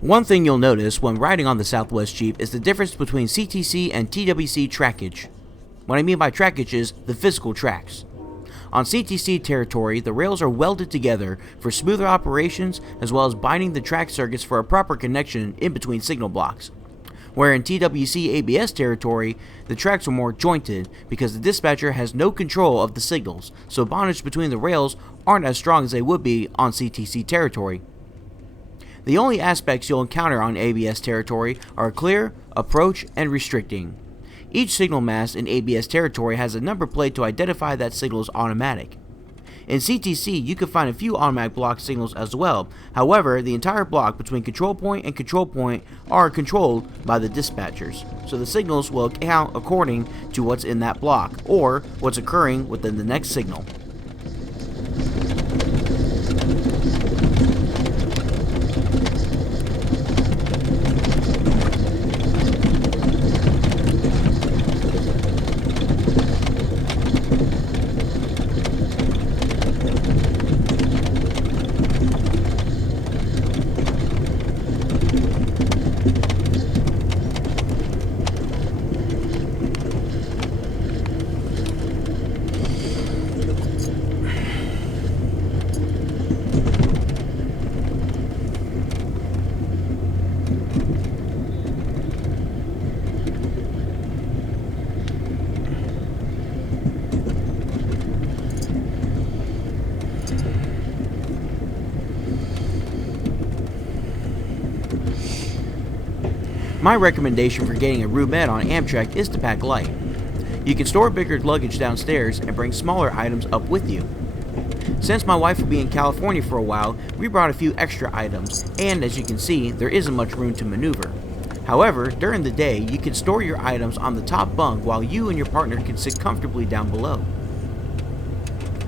One thing you'll notice when riding on the Southwest Jeep is the difference between CTC and TWC trackage. What I mean by trackage is the physical tracks. On CTC territory, the rails are welded together for smoother operations as well as binding the track circuits for a proper connection in between signal blocks. Where in TWC ABS territory, the tracks are more jointed because the dispatcher has no control of the signals, so bondage between the rails aren't as strong as they would be on CTC territory. The only aspects you'll encounter on ABS territory are clear, approach, and restricting. Each signal mast in ABS territory has a number plate to identify that signal is automatic. In CTC, you can find a few automatic block signals as well. However, the entire block between control point and control point are controlled by the dispatchers, so the signals will count according to what's in that block or what's occurring within the next signal. My recommendation for getting a roomette on Amtrak is to pack light. You can store bigger luggage downstairs and bring smaller items up with you. Since my wife will be in California for a while, we brought a few extra items, and as you can see, there isn't much room to maneuver. However, during the day, you can store your items on the top bunk while you and your partner can sit comfortably down below.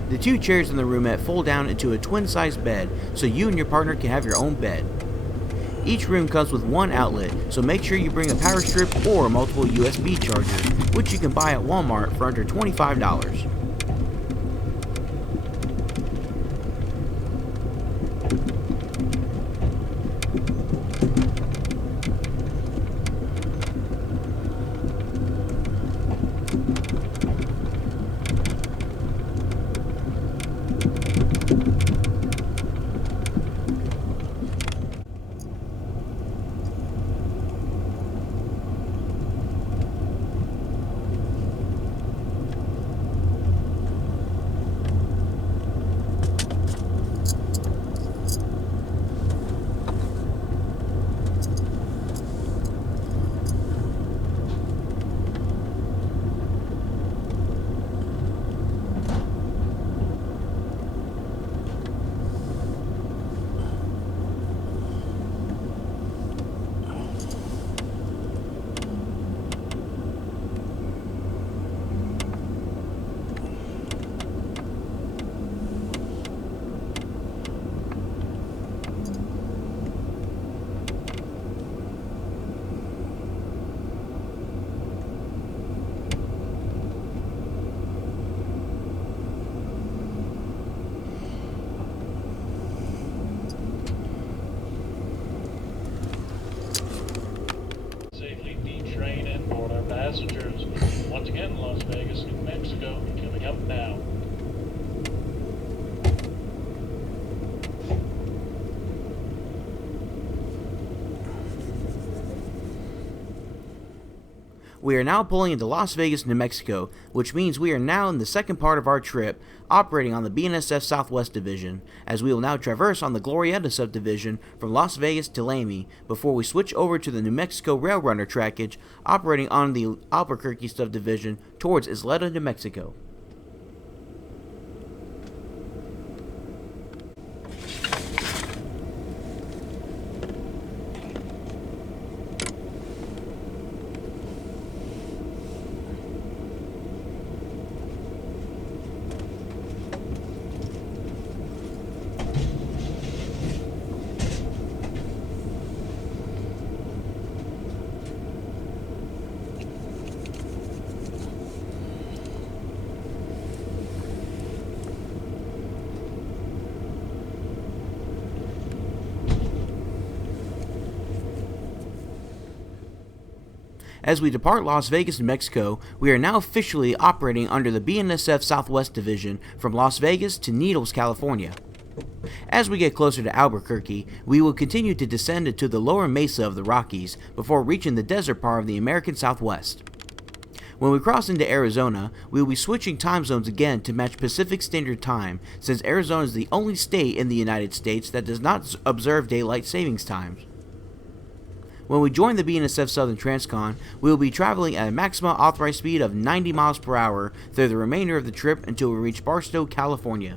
The two chairs in the roomette fold down into a twin-sized bed, so you and your partner can have your own bed. Each room comes with one outlet, so make sure you bring a power strip or multiple USB chargers, which you can buy at Walmart for under $25. We are now pulling into Las Vegas, New Mexico, which means we are now in the second part of our trip, operating on the BNSF Southwest Division, as we will now traverse on the Glorieta subdivision from Las Vegas to Lamy before we switch over to the New Mexico Rail Runner trackage, operating on the Albuquerque subdivision towards Isleta, New Mexico. As we depart Las Vegas, New Mexico, we are now officially operating under the BNSF Southwest Division from Las Vegas to Needles, California. As we get closer to Albuquerque, we will continue to descend into the lower mesa of the Rockies before reaching the desert part of the American Southwest. When we cross into Arizona, we will be switching time zones again to match Pacific Standard Time, since Arizona is the only state in the United States that does not observe daylight savings times. When we join the BNSF Southern Transcon, we will be traveling at a maximum authorized speed of 90 miles per hour through the remainder of the trip until we reach Barstow, California.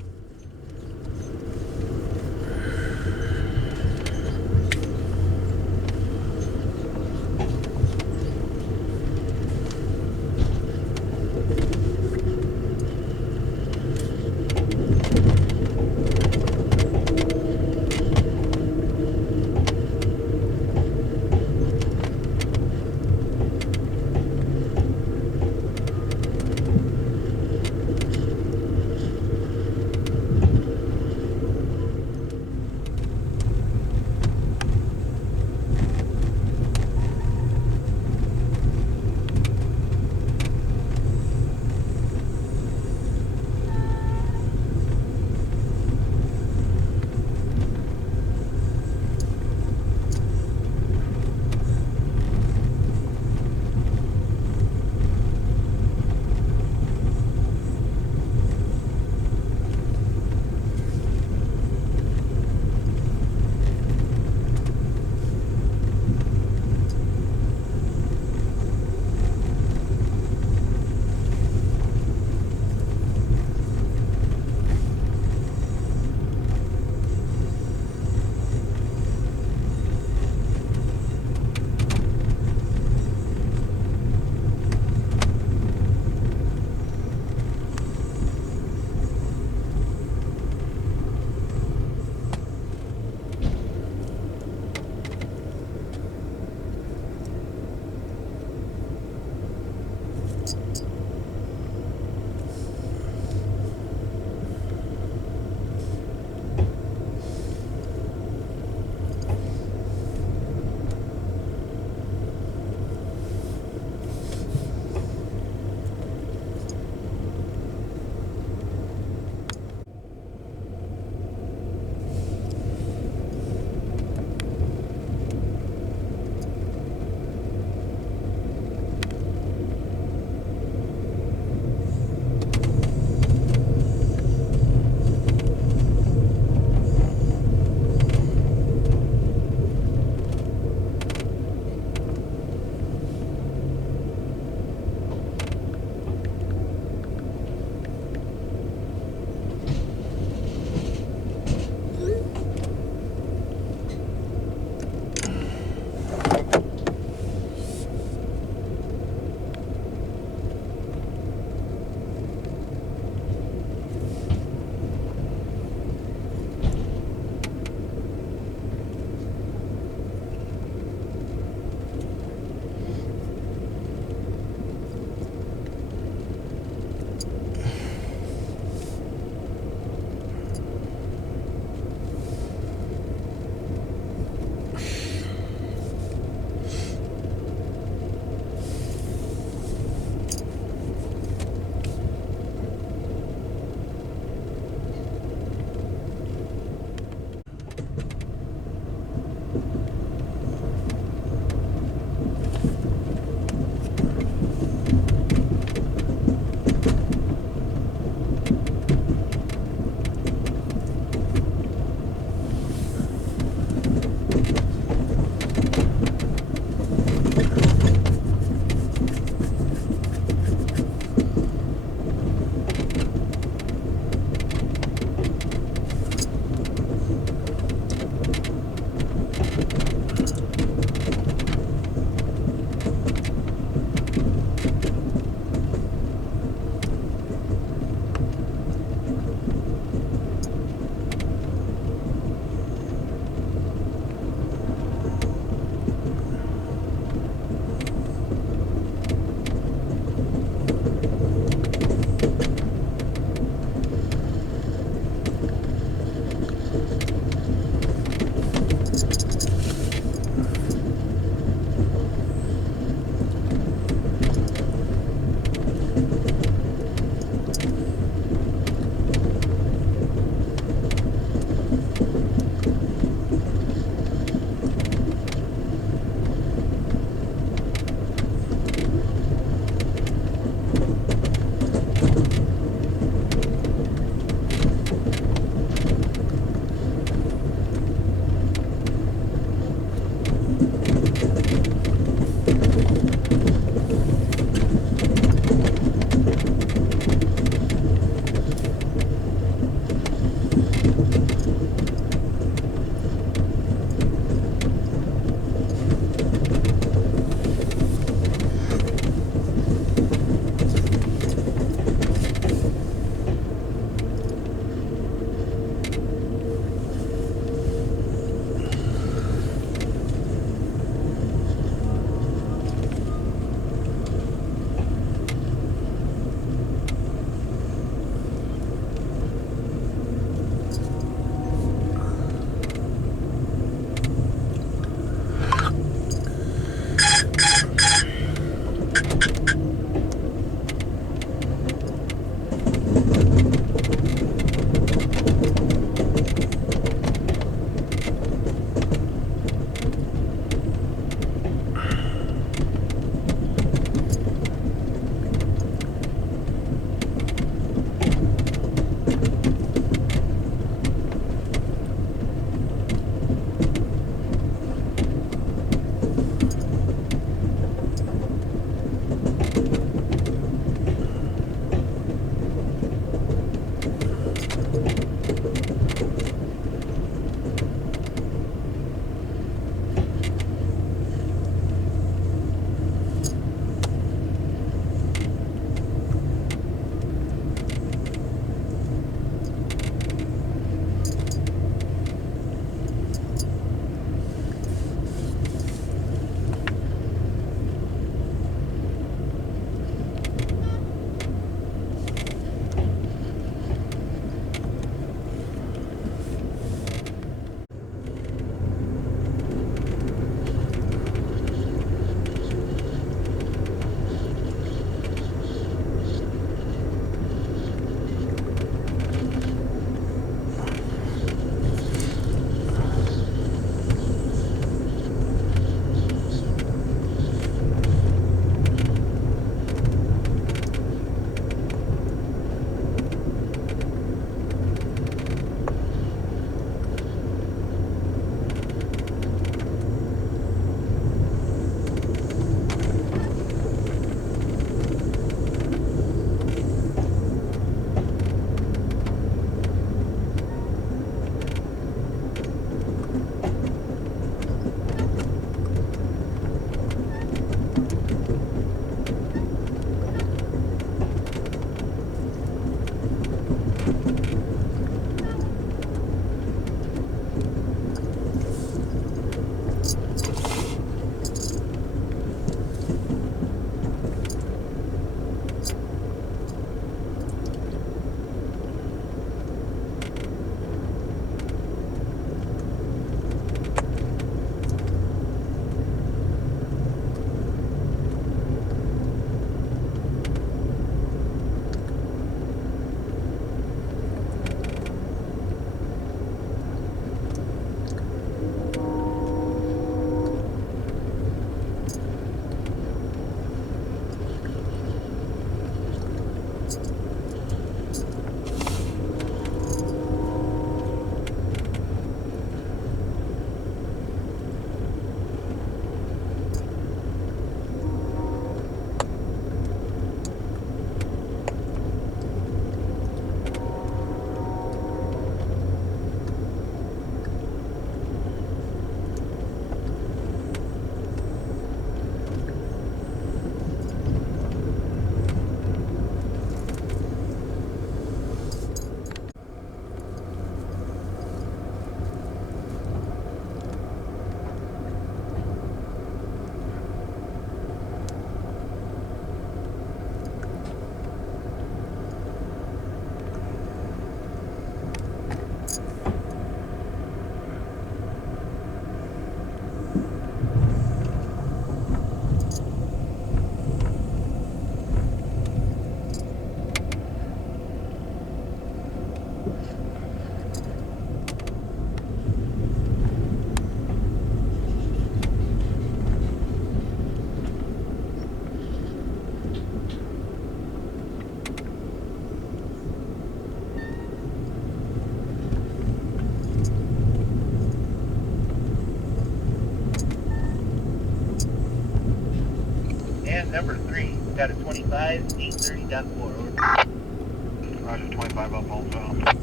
number 3, status 25, 830.4, over. Roger, 25 up, hold out.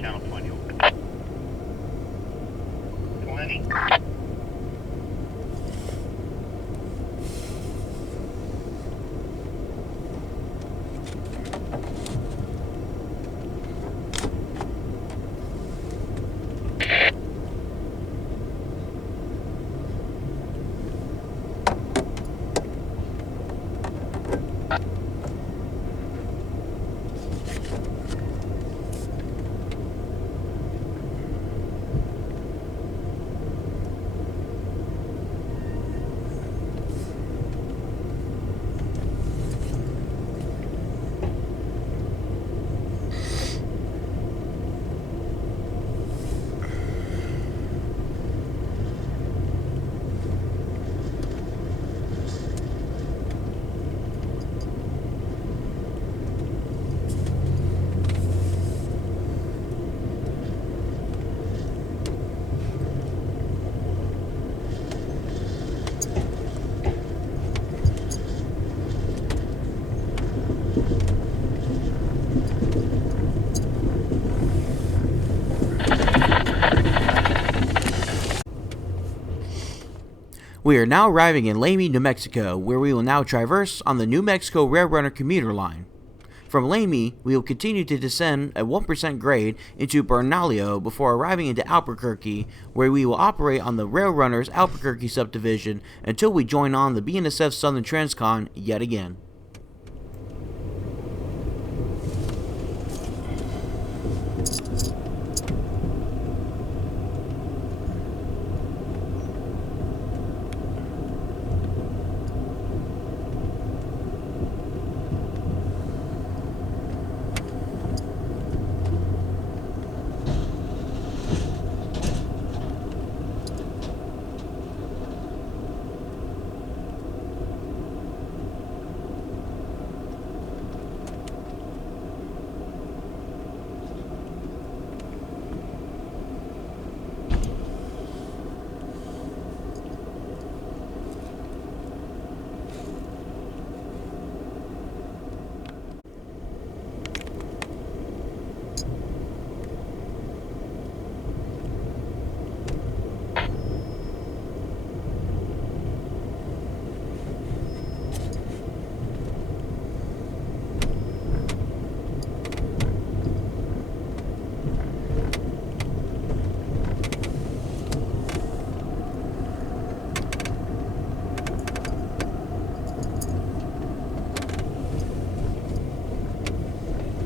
Channel 20 over. 20. We are now arriving in Lamy, New Mexico, where we will now traverse on the New Mexico Railrunner commuter line. From Lamy, we will continue to descend at 1% grade into Bernalillo before arriving into Albuquerque, where we will operate on the Railrunners Albuquerque subdivision until we join on the BNSF Southern Transcon yet again.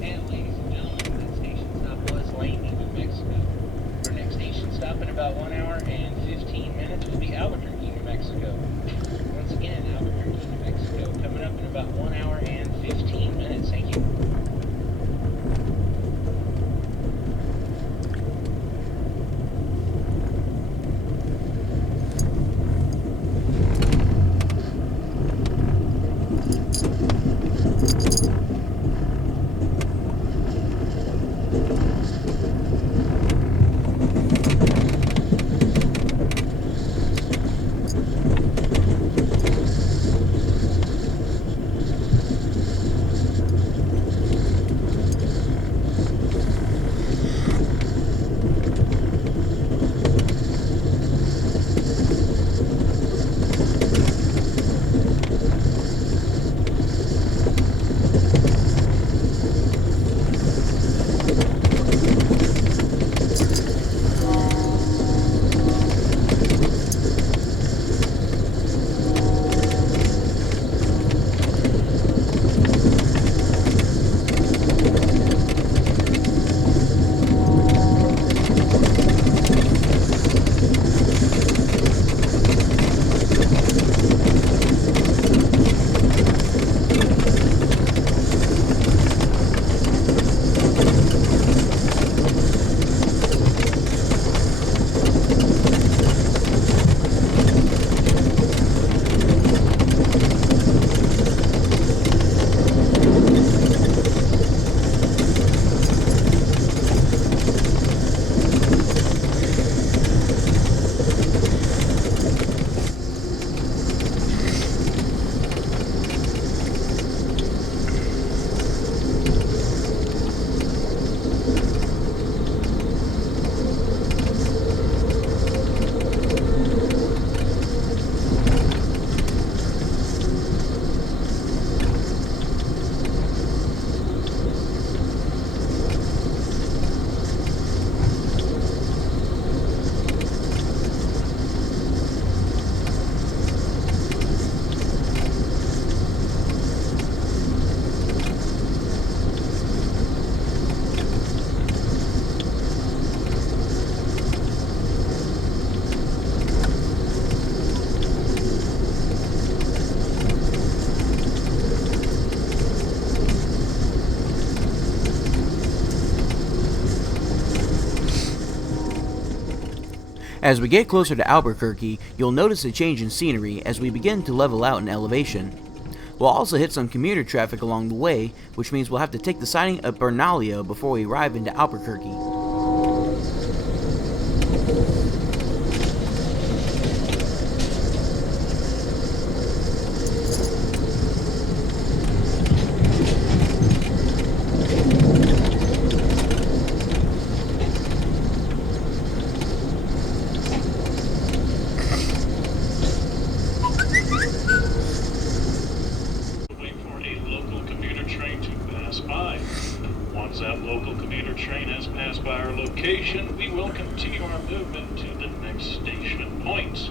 And ladies and gentlemen, that station stop was Lamy, New Mexico. Our next station stop in about 1 hour and 15 minutes will be Albuquerque, New Mexico. Once again, Albuquerque, New Mexico, coming up in about 1 hour and 15 minutes. Thank you. As we get closer to Albuquerque, you'll notice a change in scenery as we begin to level out in elevation. We'll also hit some commuter traffic along the way, which means we'll have to take the siding at Bernalillo before we arrive into Albuquerque. pass by. Once that local commuter train has passed by our location, we will continue our movement to the next station point.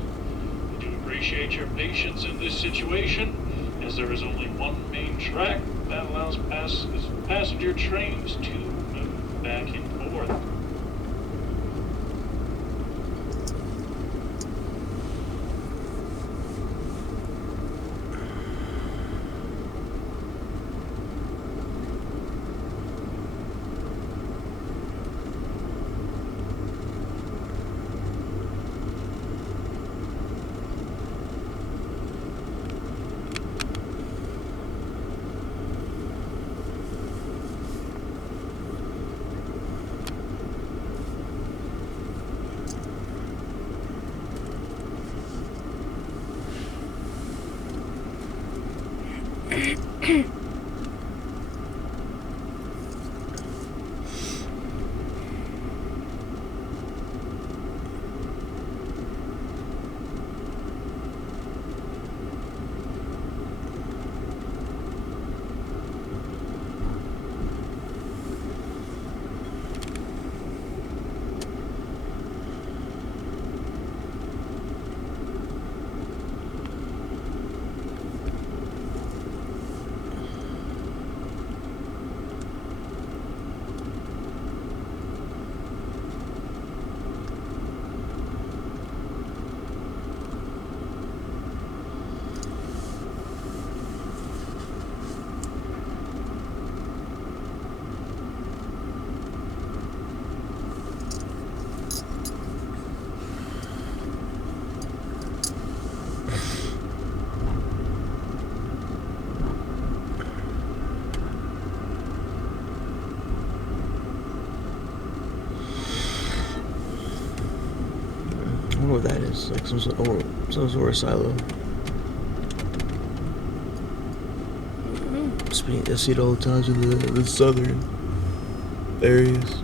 We do appreciate your patience in this situation, as there is only one main track that allows passenger trains to move back and forth. I wonder what that is. Like some sort of silo. I see it all the time in the southern areas.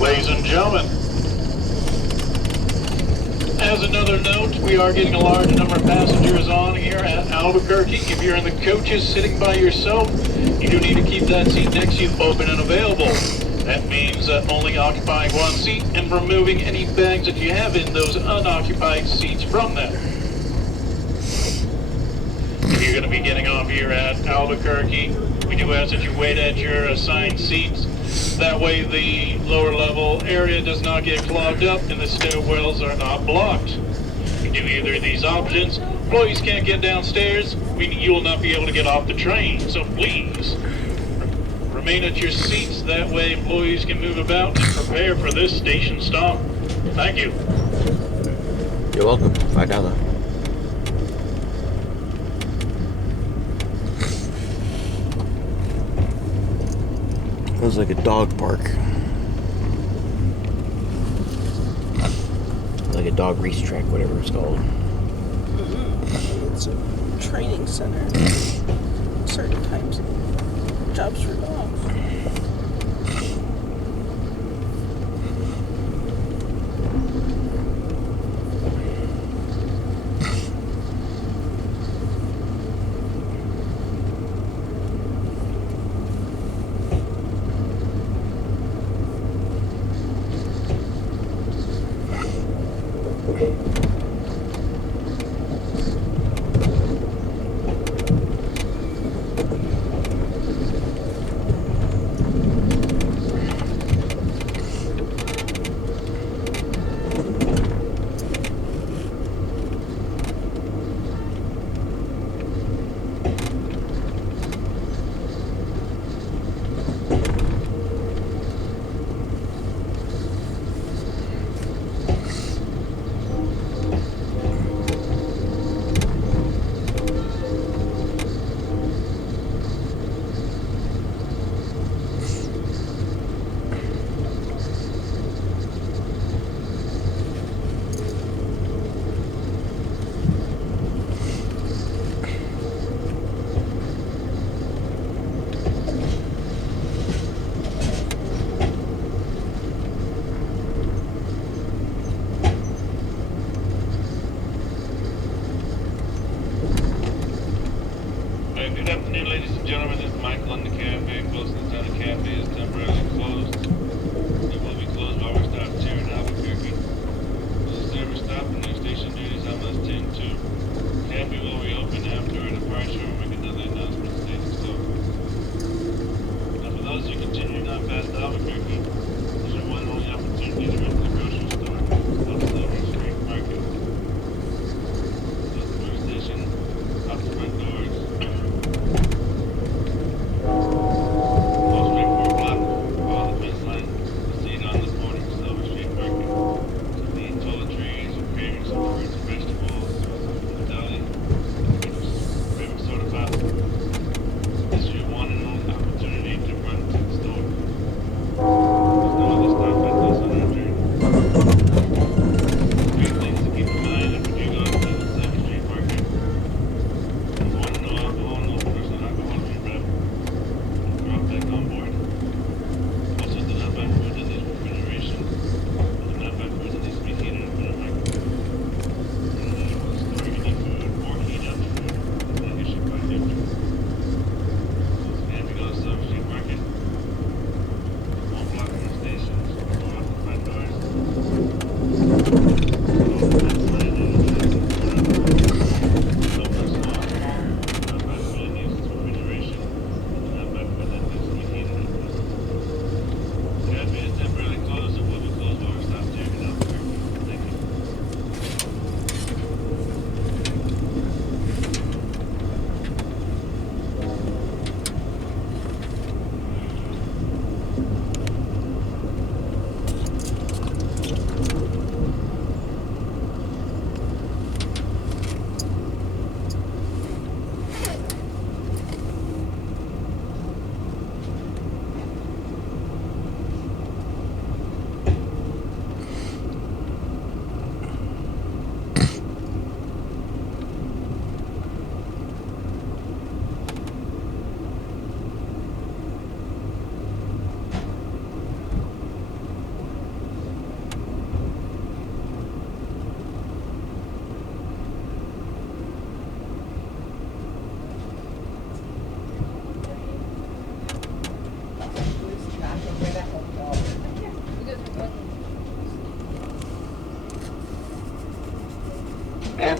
Ladies and gentlemen, as another note, we are getting a large number of passengers on here at Albuquerque. If you're in the coaches sitting by yourself, you do need to keep that seat next to you open and available. That means only occupying one seat and removing any bags that you have in those unoccupied seats from them. If you're going to be getting off here at Albuquerque, we do ask that you wait at your assigned seats. That way the lower level area does not get clogged up and the stairwells are not blocked. If you do either of these options, employees can't get downstairs, meaning you will not be able to get off the train. So please, remain at your seats. That way employees can move about and prepare for this station stop. Thank you. You're welcome. $5. It was like a dog park. Like a dog racetrack, whatever it's called. It's a training center. Certain types of jobs for dogs.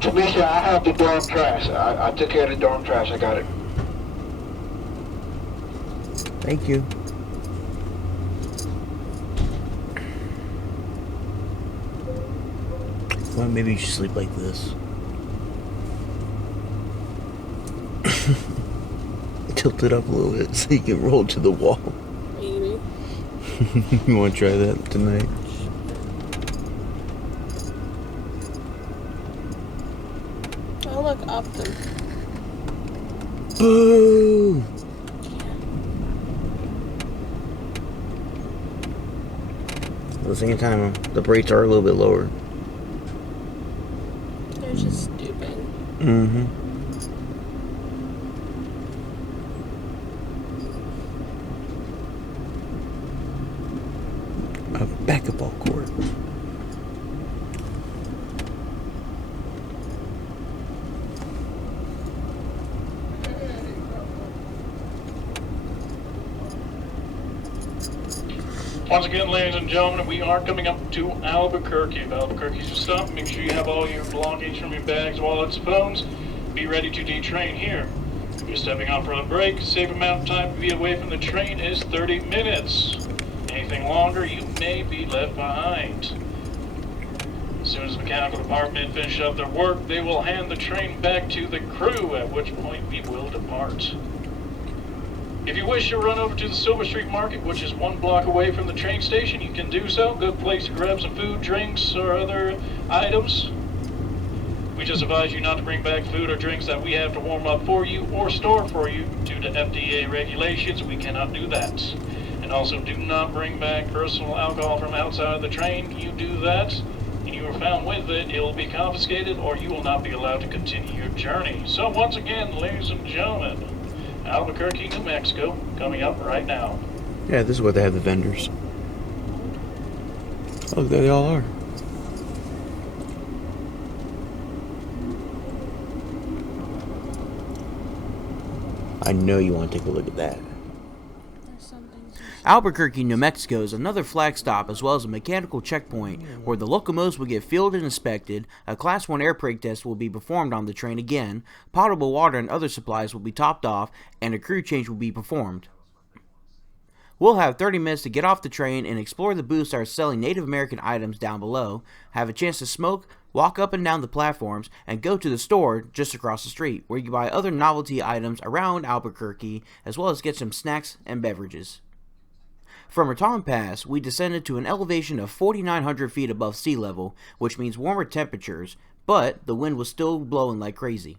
Tamisha, I have the dorm trash. I took care of the dorm trash. I got it. Thank you. Well, maybe you should sleep like this. Tilt it up a little bit so you can roll to the wall. Maybe. You want to try that tonight? Oh, look, Optum. Boo! At the same time, the rates are a little bit lower. They're just stupid. Mm-hmm. A basketball court. Once again, ladies and gentlemen, we are coming up to Albuquerque. If Albuquerque's your stop, make sure you have all your belongings from your bags, wallets, phones. Be ready to detrain here. If you're stepping off for a break, safe amount of time to be away from the train is 30 minutes. Anything longer, you may be left behind. As soon as the mechanical department finish up their work, they will hand the train back to the crew, at which point we will depart. If you wish to run over to the Silver Street Market, which is 1 block away from the train station, you can do so. Good place to grab some food, drinks, or other items. We just advise you not to bring back food or drinks that we have to warm up for you or store for you. Due to FDA regulations, we cannot do that. And also, do not bring back personal alcohol from outside of the train. You do that, and you are found with it, it will be confiscated, or you will not be allowed to continue your journey. So once again, ladies and gentlemen, Albuquerque, New Mexico, coming up right now. Yeah, this is where they have the vendors. Oh, there they all are. I know you want to take a look at that. Albuquerque, New Mexico is another flag stop as well as a mechanical checkpoint where the locomotives will get fielded and inspected, a Class 1 air brake test will be performed on the train again, potable water and other supplies will be topped off, and a crew change will be performed. We'll have 30 minutes to get off the train and explore the booths that are selling Native American items down below, have a chance to smoke, walk up and down the platforms, and go to the store just across the street where you can buy other novelty items around Albuquerque as well as get some snacks and beverages. From Raton Pass, we descended to an elevation of 4,900 feet above sea level, which means warmer temperatures, but the wind was still blowing like crazy.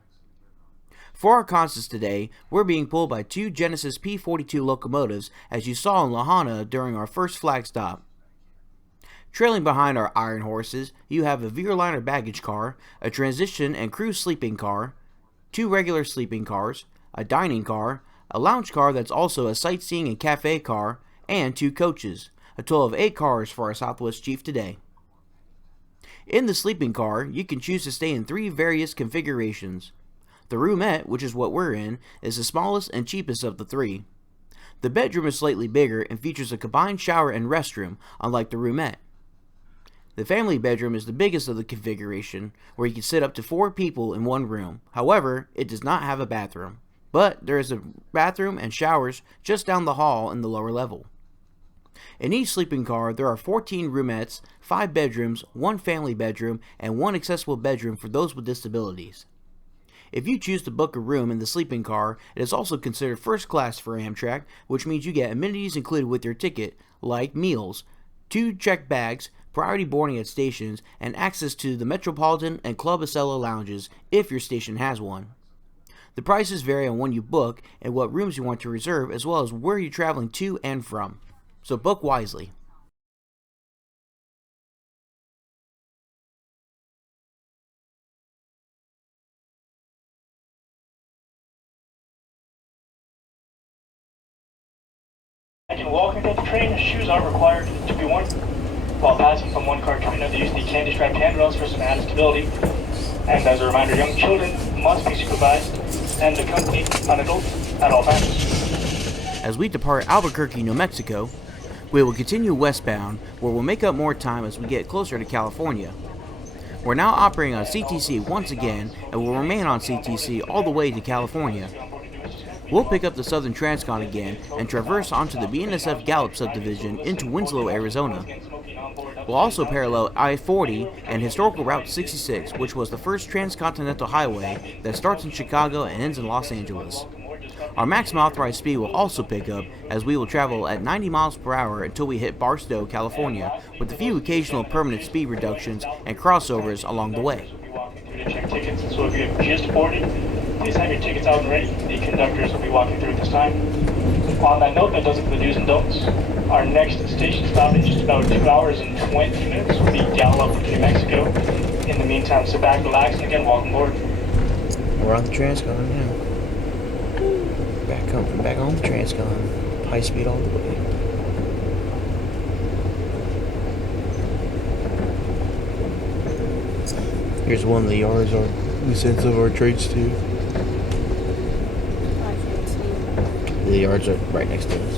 For our consist today, we're being pulled by 2 Genesis P-42 locomotives, as you saw in La Habana during our first flag stop. Trailing behind our iron horses, you have a Veerliner baggage car, a transition and crew sleeping car, 2 regular sleeping cars, a dining car, a lounge car that's also a sightseeing and cafe car, and 2 coaches, a total of 8 cars for our Southwest Chief today. In the sleeping car, you can choose to stay in 3 various configurations. The roomette, which is what we're in, is the smallest and cheapest of the 3. The bedroom is slightly bigger and features a combined shower and restroom, unlike the roomette. The family bedroom is the biggest of the configuration, where you can sit up to 4 people in one room. However, it does not have a bathroom, but there is a bathroom and showers just down the hall in the lower level. In each sleeping car, there are 14 roomettes, 5 bedrooms, 1 family bedroom, and 1 accessible bedroom for those with disabilities. If you choose to book a room in the sleeping car, it is also considered first class for Amtrak, which means you get amenities included with your ticket, like meals, 2 checked bags, priority boarding at stations, and access to the Metropolitan and Club Acela lounges if your station has one. The prices vary on when you book and what rooms you want to reserve, as well as where you're traveling to and from. So book wisely. I can walk into the train, shoes aren't required to be worn. While passing from one car to another, use the candy-striped handrails for some added stability. And as a reminder, young children must be supervised and accompanied on adults at all times. As we depart Albuquerque, New Mexico, we will continue westbound, where we'll make up more time as we get closer to California. We're now operating on CTC once again and will remain on CTC all the way to California. We'll pick up the Southern Transcon again and traverse onto the BNSF Gallup subdivision into Winslow, Arizona. We'll also parallel I-40 and historical Route 66, which was the first transcontinental highway that starts in Chicago and ends in Los Angeles. Our maximum authorized speed will also pick up, as we will travel at 90 miles per hour until we hit Barstow, California, with a few occasional permanent speed reductions and crossovers along the way. To check tickets, so if you have just boarded, please have your tickets out and ready. The conductors will be walking through at this time. On that note, that does it for the do's and don'ts. Our next station stop in just about 2 hours and 20 minutes will be Gallup, New Mexico. In the meantime, sit back, relax, and again, welcome aboard. We're on the Transcon now. Back on the Transcon. High speed all the way. Here's one of the yards we sent some of our trades to. I can't see. The yards are right next to us.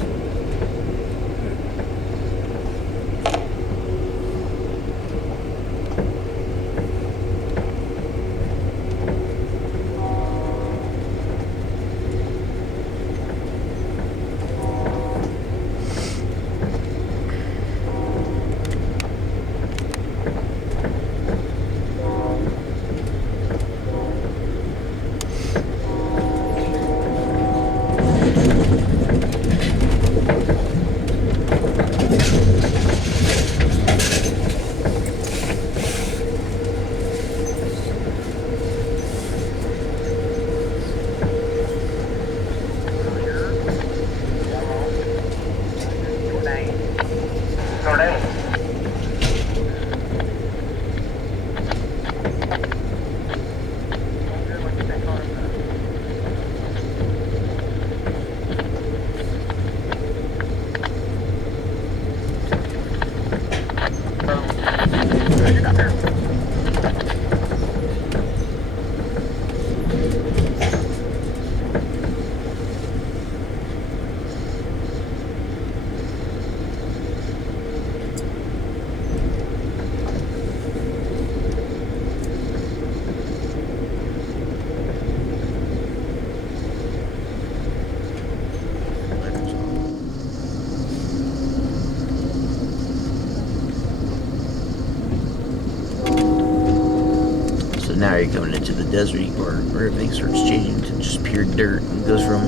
Now you're coming into the deserty part where everything starts changing to just pure dirt and goes from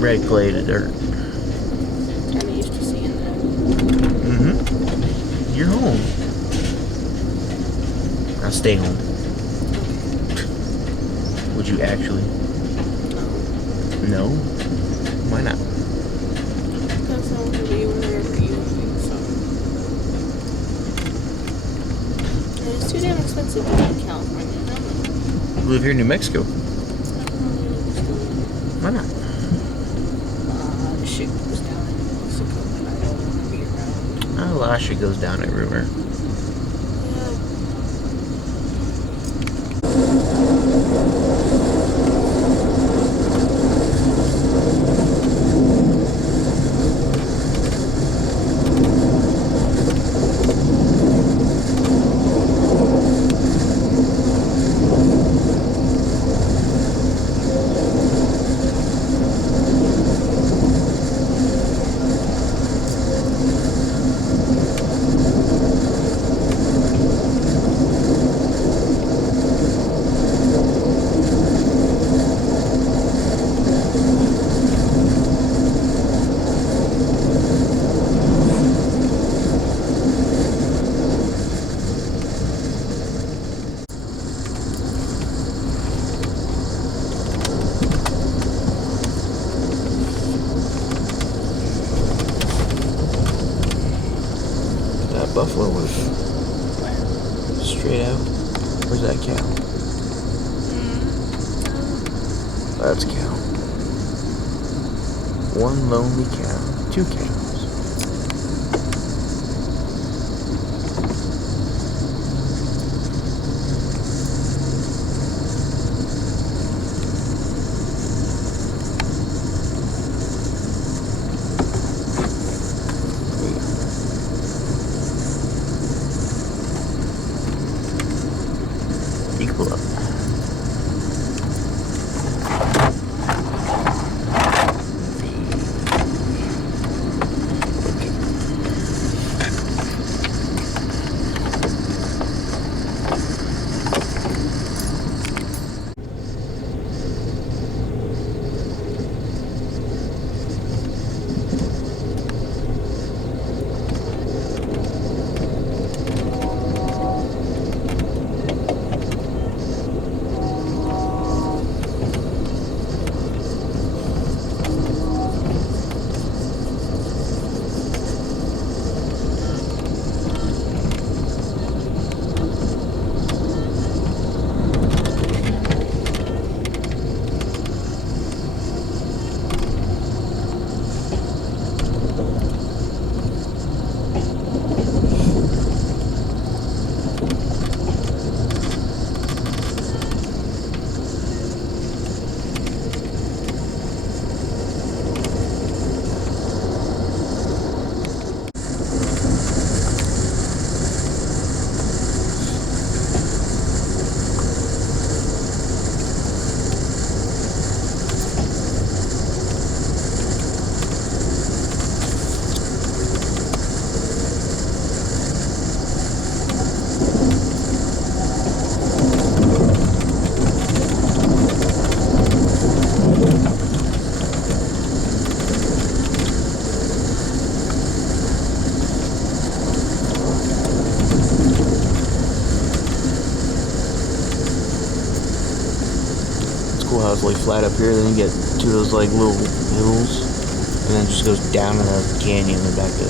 red clay to dirt. I'm used to seeing that. Mm-hmm. You're home. Now stay home. Would you actually? No. Why not? Because I want to be wherever you want me, so. And it's too damn expensive to be in California. You live here in New Mexico. Why not? Shit goes down in Mexico, and I don't want to be around. A lot of shit goes down everywhere. Buffalo was straight out. Where's that cow? That's a cow. One lonely cow. Two cows. it's like flat up here, then you get two of those like little hills, and then it just goes down in a canyon and back up.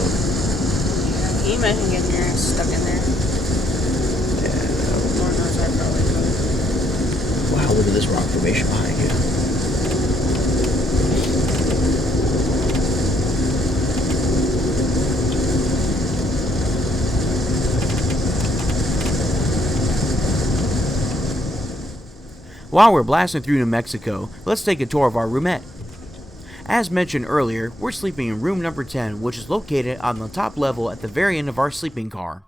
Yeah, can you imagine getting your ass stuck in there? Yeah. Lord knows I probably could. Wow, look at this rock formation behind you. While we're blasting through New Mexico, let's take a tour of our roomette. As mentioned earlier, we're sleeping in room number 10, which is located on the top level at the very end of our sleeping car.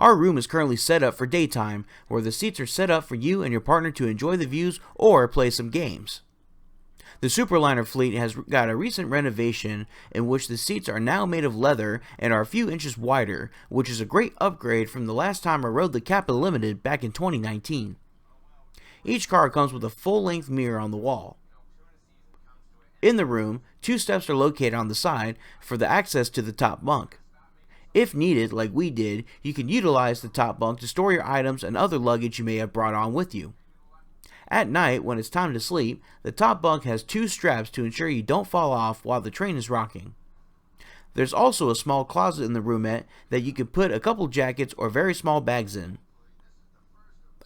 Our room is currently set up for daytime, where the seats are set up for you and your partner to enjoy the views or play some games. The Superliner fleet has got a recent renovation in which the seats are now made of leather and are a few inches wider, which is a great upgrade from the last time I rode the Capital Limited back in 2019. Each car comes with a full-length mirror on the wall. In the room, 2 steps are located on the side for the access to the top bunk. If needed, like we did, you can utilize the top bunk to store your items and other luggage you may have brought on with you. At night, when it's time to sleep, the top bunk has 2 straps to ensure you don't fall off while the train is rocking. There's also a small closet in the roomette that you can put a couple jackets or very small bags in.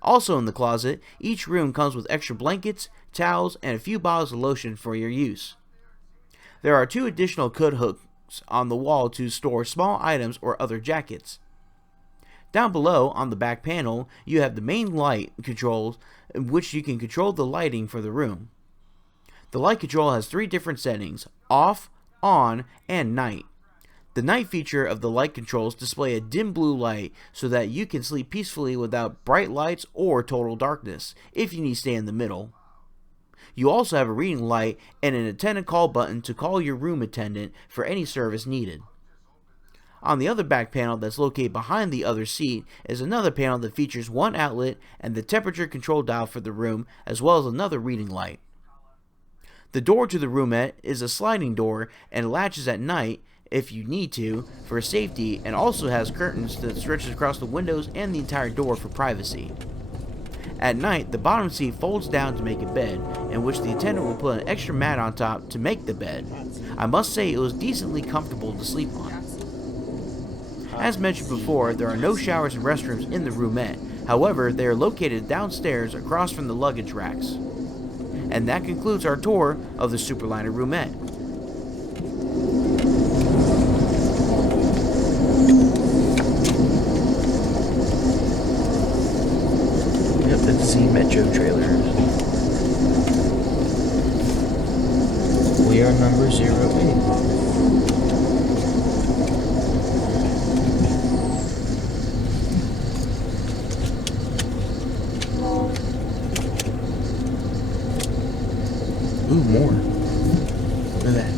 Also in the closet, each room comes with extra blankets, towels, and a few bottles of lotion for your use. There are 2 additional coat hooks on the wall to store small items or other jackets. Down below, on the back panel, you have the main light controls in which you can control the lighting for the room. The light control has 3 different settings: off, on, and night. The night feature of the light controls display a dim blue light so that you can sleep peacefully without bright lights or total darkness, if you need to stay in the middle. You also have a reading light and an attendant call button to call your room attendant for any service needed. On the other back panel that's located behind the other seat is another panel that features 1 outlet and the temperature control dial for the room, as well as another reading light. The door to the roomette is a sliding door and latches at night if you need to for safety, and also has curtains that stretches across the windows and the entire door for privacy. At night, the bottom seat folds down to make a bed, in which the attendant will put an extra mat on top to make the bed. I must say it was decently comfortable to sleep on. As mentioned before, there are no showers and restrooms in the roomette. However, they are located downstairs across from the luggage racks. And that concludes our tour of the Superliner roomette. Metro trailers. We are number 08. Ooh, more. Look at that.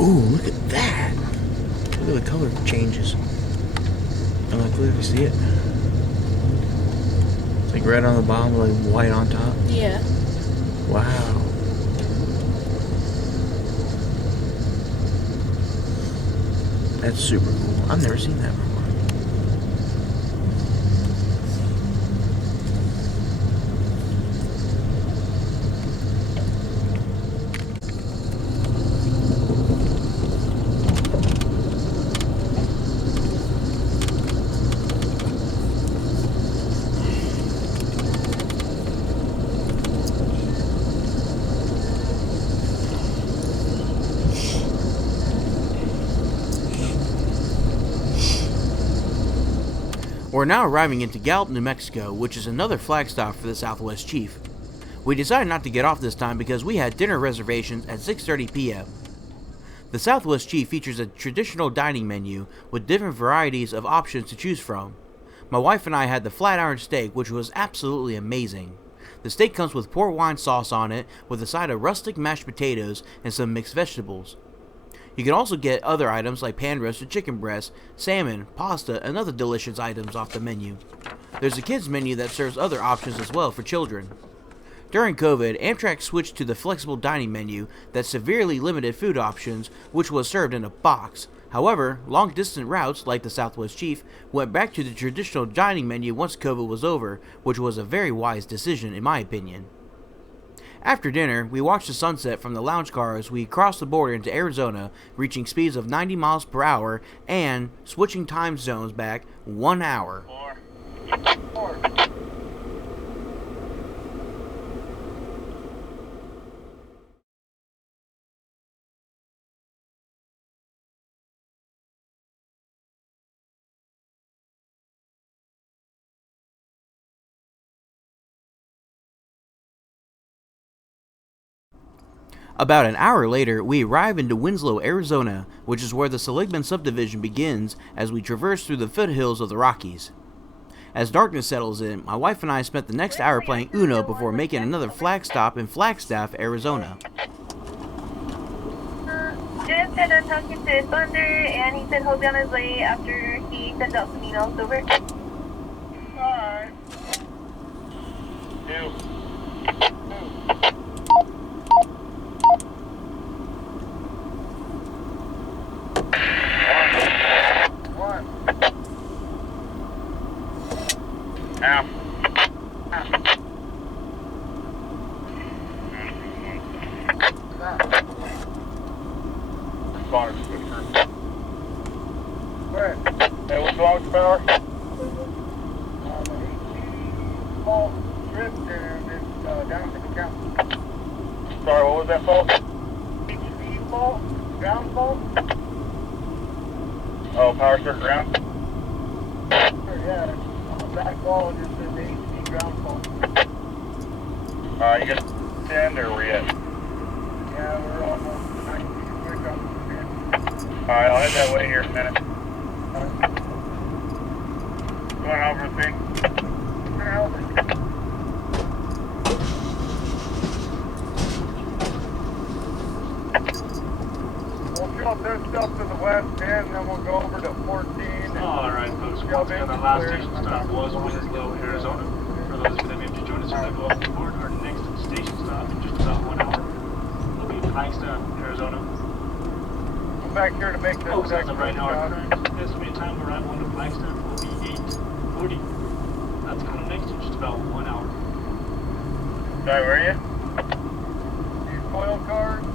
Ooh, look at that. Look at the color changes. I don't know if you see it. It's like red on the bottom, like white on top. Yeah. Wow. That's super cool. I've never seen that before. We're now arriving into Gallup, New Mexico, which is another flag stop for the Southwest Chief. We decided not to get off this time because we had dinner reservations at 6:30 p.m. The Southwest Chief features a traditional dining menu with different varieties of options to choose from. My wife and I had the flat iron steak, which was absolutely amazing. The steak comes with port wine sauce on it, with a side of rustic mashed potatoes and some mixed vegetables. You can also get other items like pan-roasted chicken breast, salmon, pasta, and other delicious items off the menu. There's a kids menu that serves other options as well for children. During COVID, Amtrak switched to the flexible dining menu that severely limited food options, which was served in a box. However, long-distance routes, like the Southwest Chief, went back to the traditional dining menu once COVID was over, which was a very wise decision in my opinion. After dinner, we watched the sunset from the lounge car as we crossed the border into Arizona, reaching speeds of 90 miles per hour and switching time zones back 1 hour. About an hour later, we arrive into Winslow, Arizona, which is where the Seligman subdivision begins as we traverse through the foothills of the Rockies. As darkness settles in, my wife and I spent the next hour playing Uno before making another flag stop in Flagstaff, Arizona. Just got done talking to Thunder, and he said he'll be on his way after he sends out some emails over. Alright. Ow. Responders, good. Where? Hey, what's wrong with the power? Fault tripped and it's down to the count. Sorry, what was that fault? HV fault? Ground fault? Oh, power circuit ground? Yeah, on the back wall it just says HV ground fault. You guys 10 or where you at? Yeah, we're almost 90 feet quick on 10. Alright, I'll head that way here in a minute. Going over the thing. We'll drop this stuff to the west end, and then we'll go over to 14. Alright, folks, once again, the last station stop was Winslow, Arizona. For those of you that may have just joined us as we go off the board, our next station stop in just about 1 hour will be Flagstaff, Arizona. I'm back here to make this. Folks, as of right now, our current estimated time of arrival into Flagstaff will be 8:40. That's coming up next in just about 1 hour. Sorry, where are you? These foil cards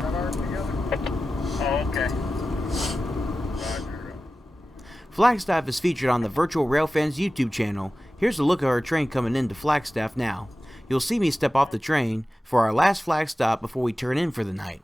that aren't together. Oh, okay. Roger. Flagstaff is featured on the Virtual Railfans YouTube channel. Here's a look at our train coming into Flagstaff now. You'll see me step off the train for our last flag stop before we turn in for the night.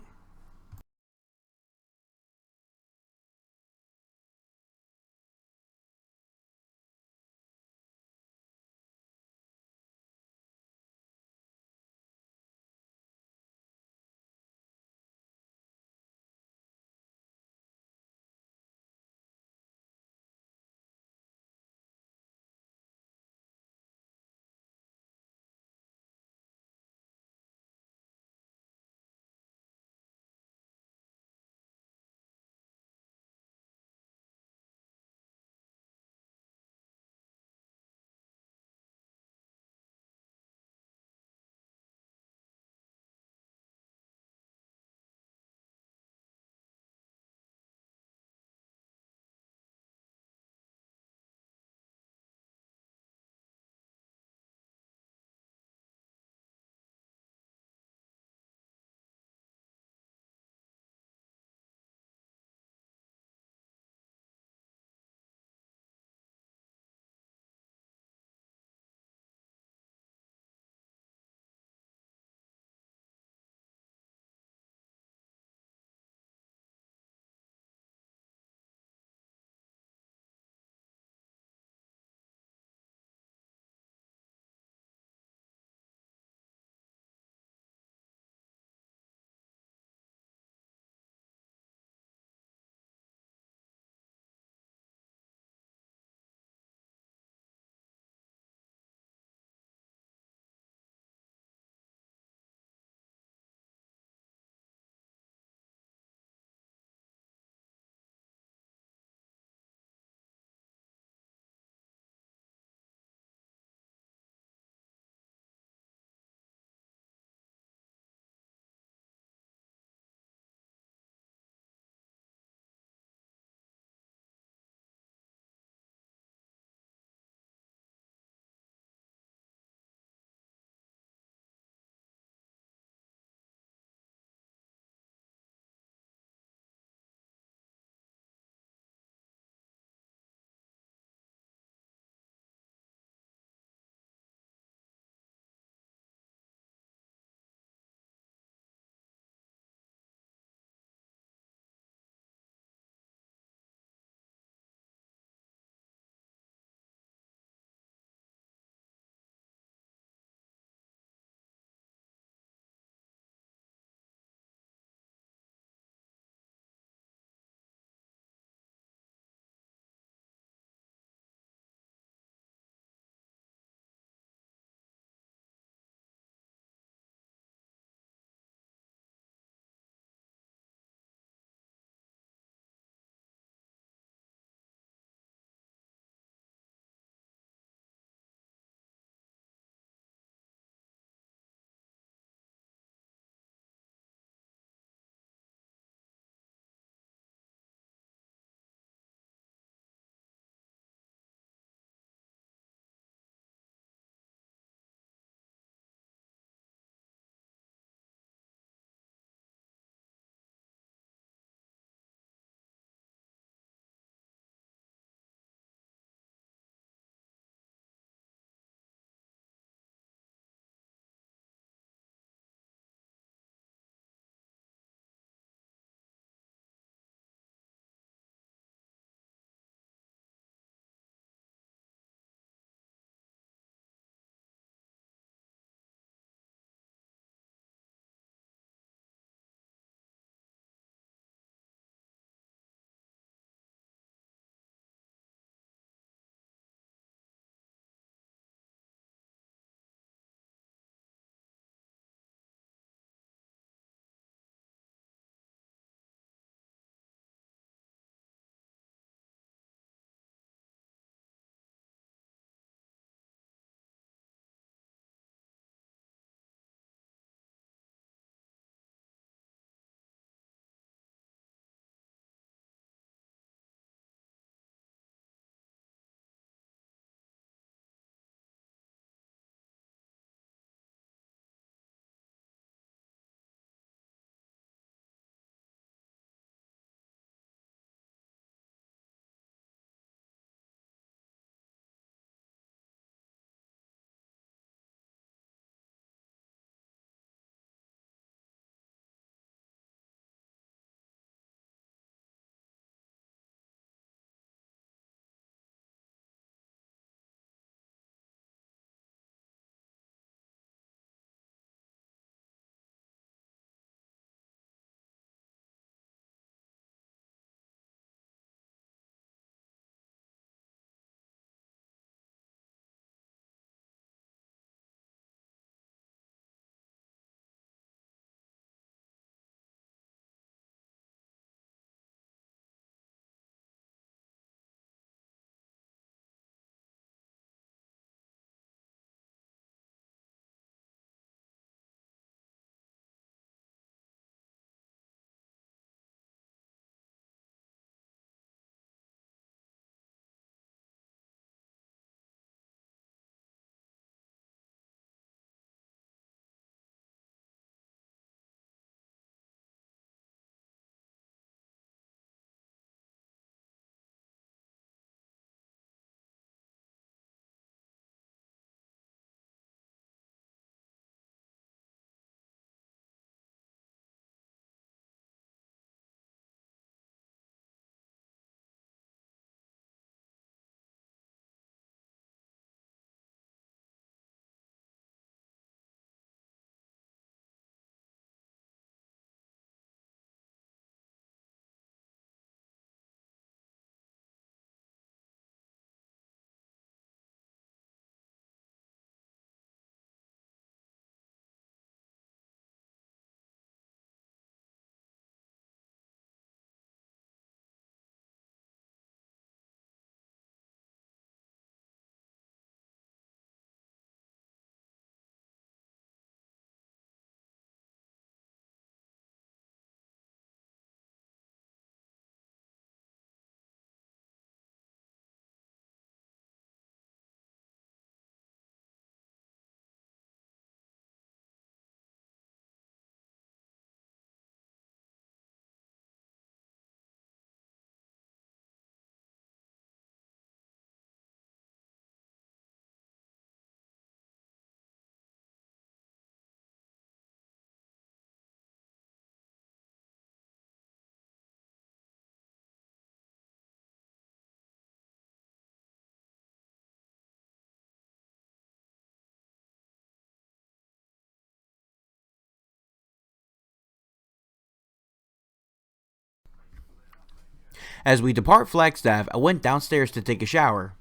As we depart Flagstaff, I went downstairs to take a shower.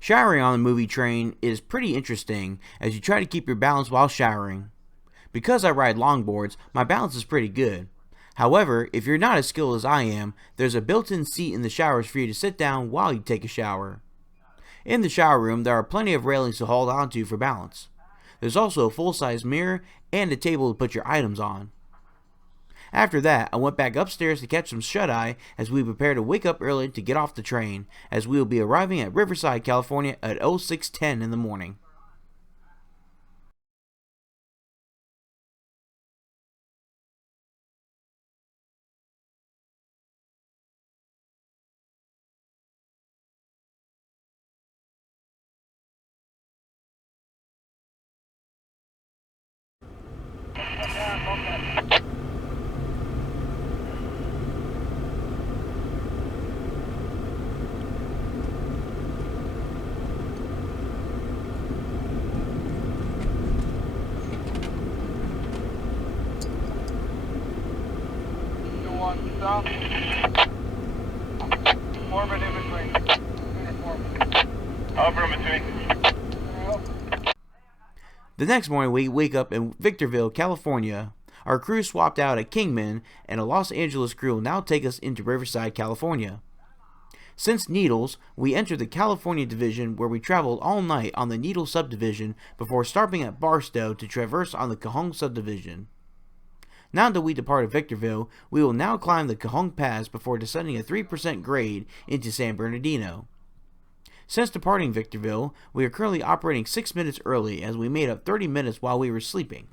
Showering on the movie train is pretty interesting as you try to keep your balance while showering. Because I ride longboards, my balance is pretty good. However, if you're not as skilled as I am, there's a built-in seat in the showers for you to sit down while you take a shower. In the shower room, there are plenty of railings to hold onto for balance. There's also a full-size mirror and a table to put your items on. After that, I went back upstairs to catch some shut-eye as we prepare to wake up early to get off the train, as we will be arriving at Riverside, California at 06:10 in the morning. Stop. Forward in between. Over in between. The next morning, we wake up in Victorville, California. Our crew swapped out at Kingman, and a Los Angeles crew will now take us into Riverside, California. Since Needles, we entered the California division where we traveled all night on the Needles subdivision before stopping at Barstow to traverse on the Cajon subdivision. Now that we departed Victorville, we will now climb the Cajon Pass before descending a 3% grade into San Bernardino. Since departing Victorville, we are currently operating 6 minutes early as we made up 30 minutes while we were sleeping.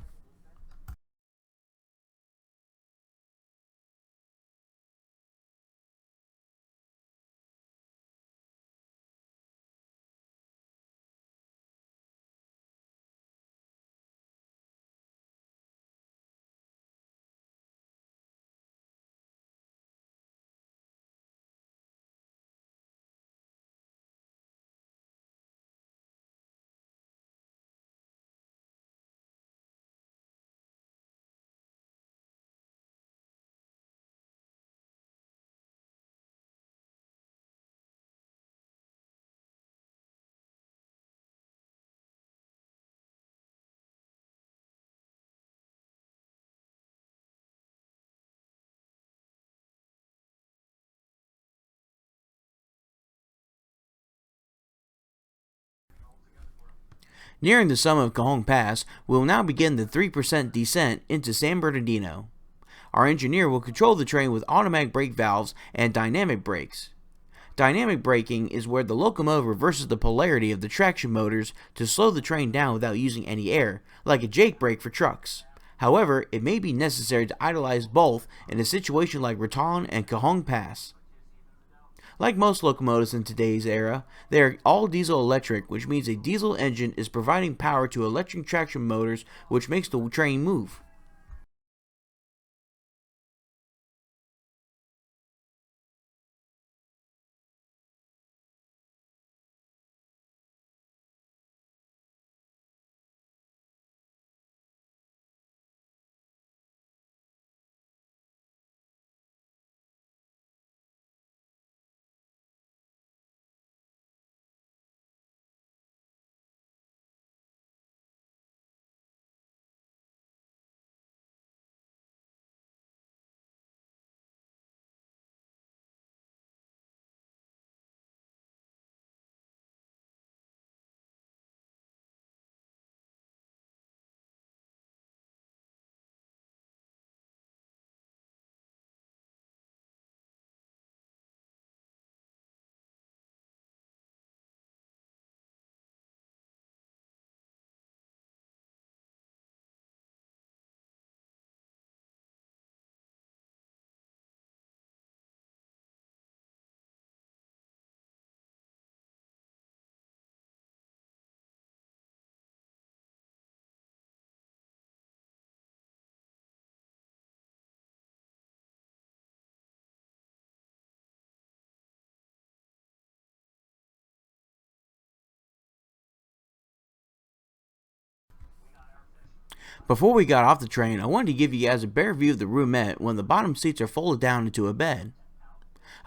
Nearing the summit of Cajon Pass, we will now begin the 3% descent into San Bernardino. Our engineer will control the train with automatic brake valves and dynamic brakes. Dynamic braking is where the locomotive reverses the polarity of the traction motors to slow the train down without using any air, like a Jake brake for trucks. However, it may be necessary to idleize both in a situation like Raton and Cajon Pass. Like most locomotives in today's era, they are all diesel-electric, which means a diesel engine is providing power to electric traction motors, which makes the train move. Before we got off the train, I wanted to give you guys a better view of the roomette when the bottom seats are folded down into a bed.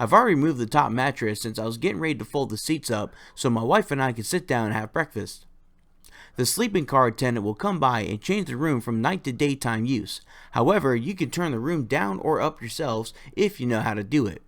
I've already removed the top mattress since I was getting ready to fold the seats up so my wife and I can sit down and have breakfast. The sleeping car attendant will come by and change the room from night to daytime use. However, you can turn the room down or up yourselves if you know how to do it.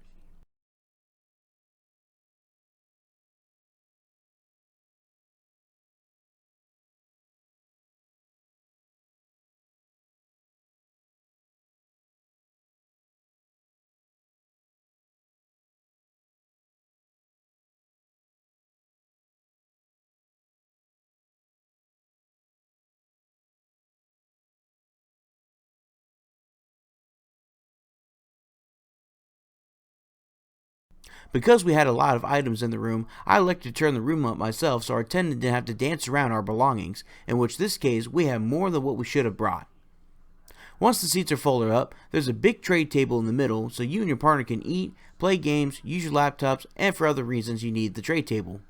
Because we had a lot of items in the room, I elected to turn the room up myself so our attendant didn't have to dance around our belongings, in which this case we have more than what we should have brought. Once the seats are folded up, there's a big tray table in the middle so you and your partner can eat, play games, use your laptops, and for other reasons you need the tray table.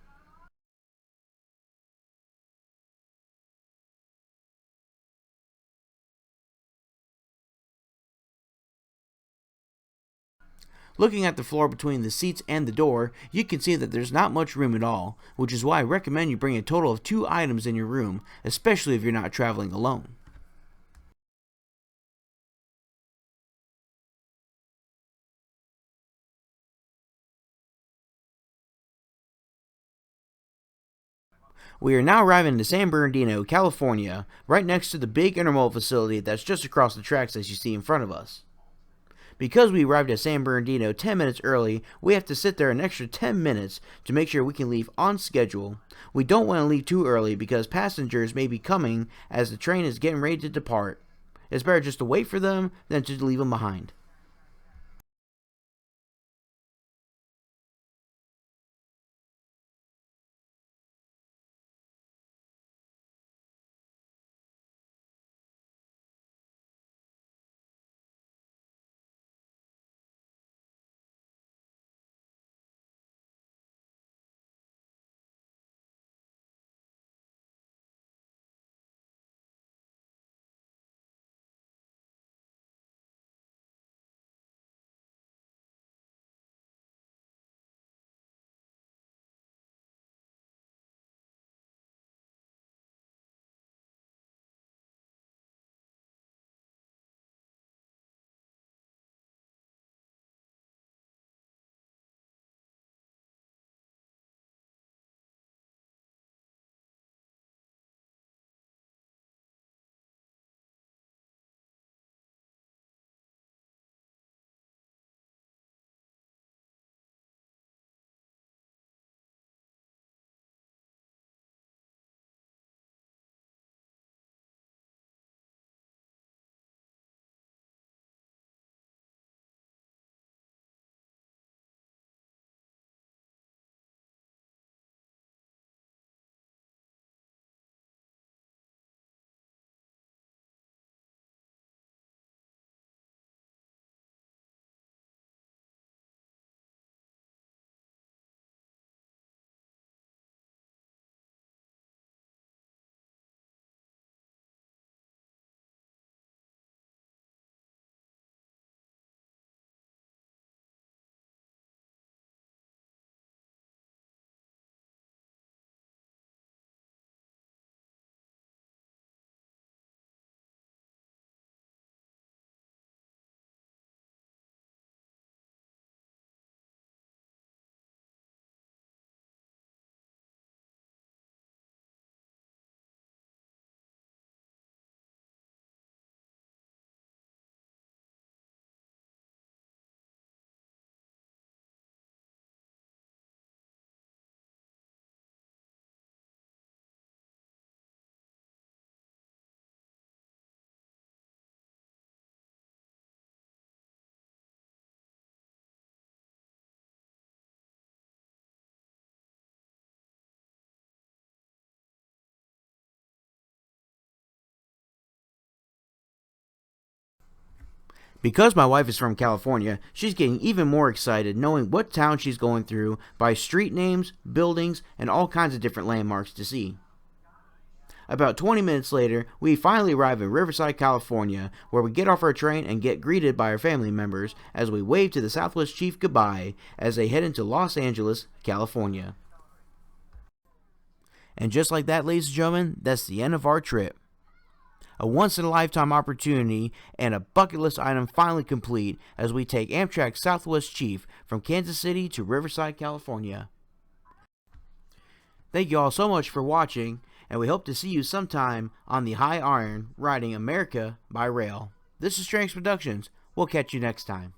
Looking at the floor between the seats and the door, you can see that there's not much room at all, which is why I recommend you bring a total of 2 items in your room, especially if you're not traveling alone. We are now arriving in San Bernardino, California, right next to the big intermodal facility that's just across the tracks as you see in front of us. Because we arrived at San Bernardino 10 minutes early, we have to sit there an extra 10 minutes to make sure we can leave on schedule. We don't want to leave too early because passengers may be coming as the train is getting ready to depart. It's better just to wait for them than to leave them behind. Because my wife is from California, she's getting even more excited knowing what town she's going through by street names, buildings, and all kinds of different landmarks to see. About 20 minutes later, we finally arrive in Riverside, California, where we get off our train and get greeted by our family members as we wave to the Southwest Chief goodbye as they head into Los Angeles, California. And just like that, ladies and gentlemen, that's the end of our trip. A once-in-a-lifetime opportunity and a bucket list item finally complete as we take Amtrak Southwest Chief from Kansas City to Riverside, California. Thank you all so much for watching, and we hope to see you sometime on the High Iron riding America by rail. This is Stranks Productions. We'll catch you next time.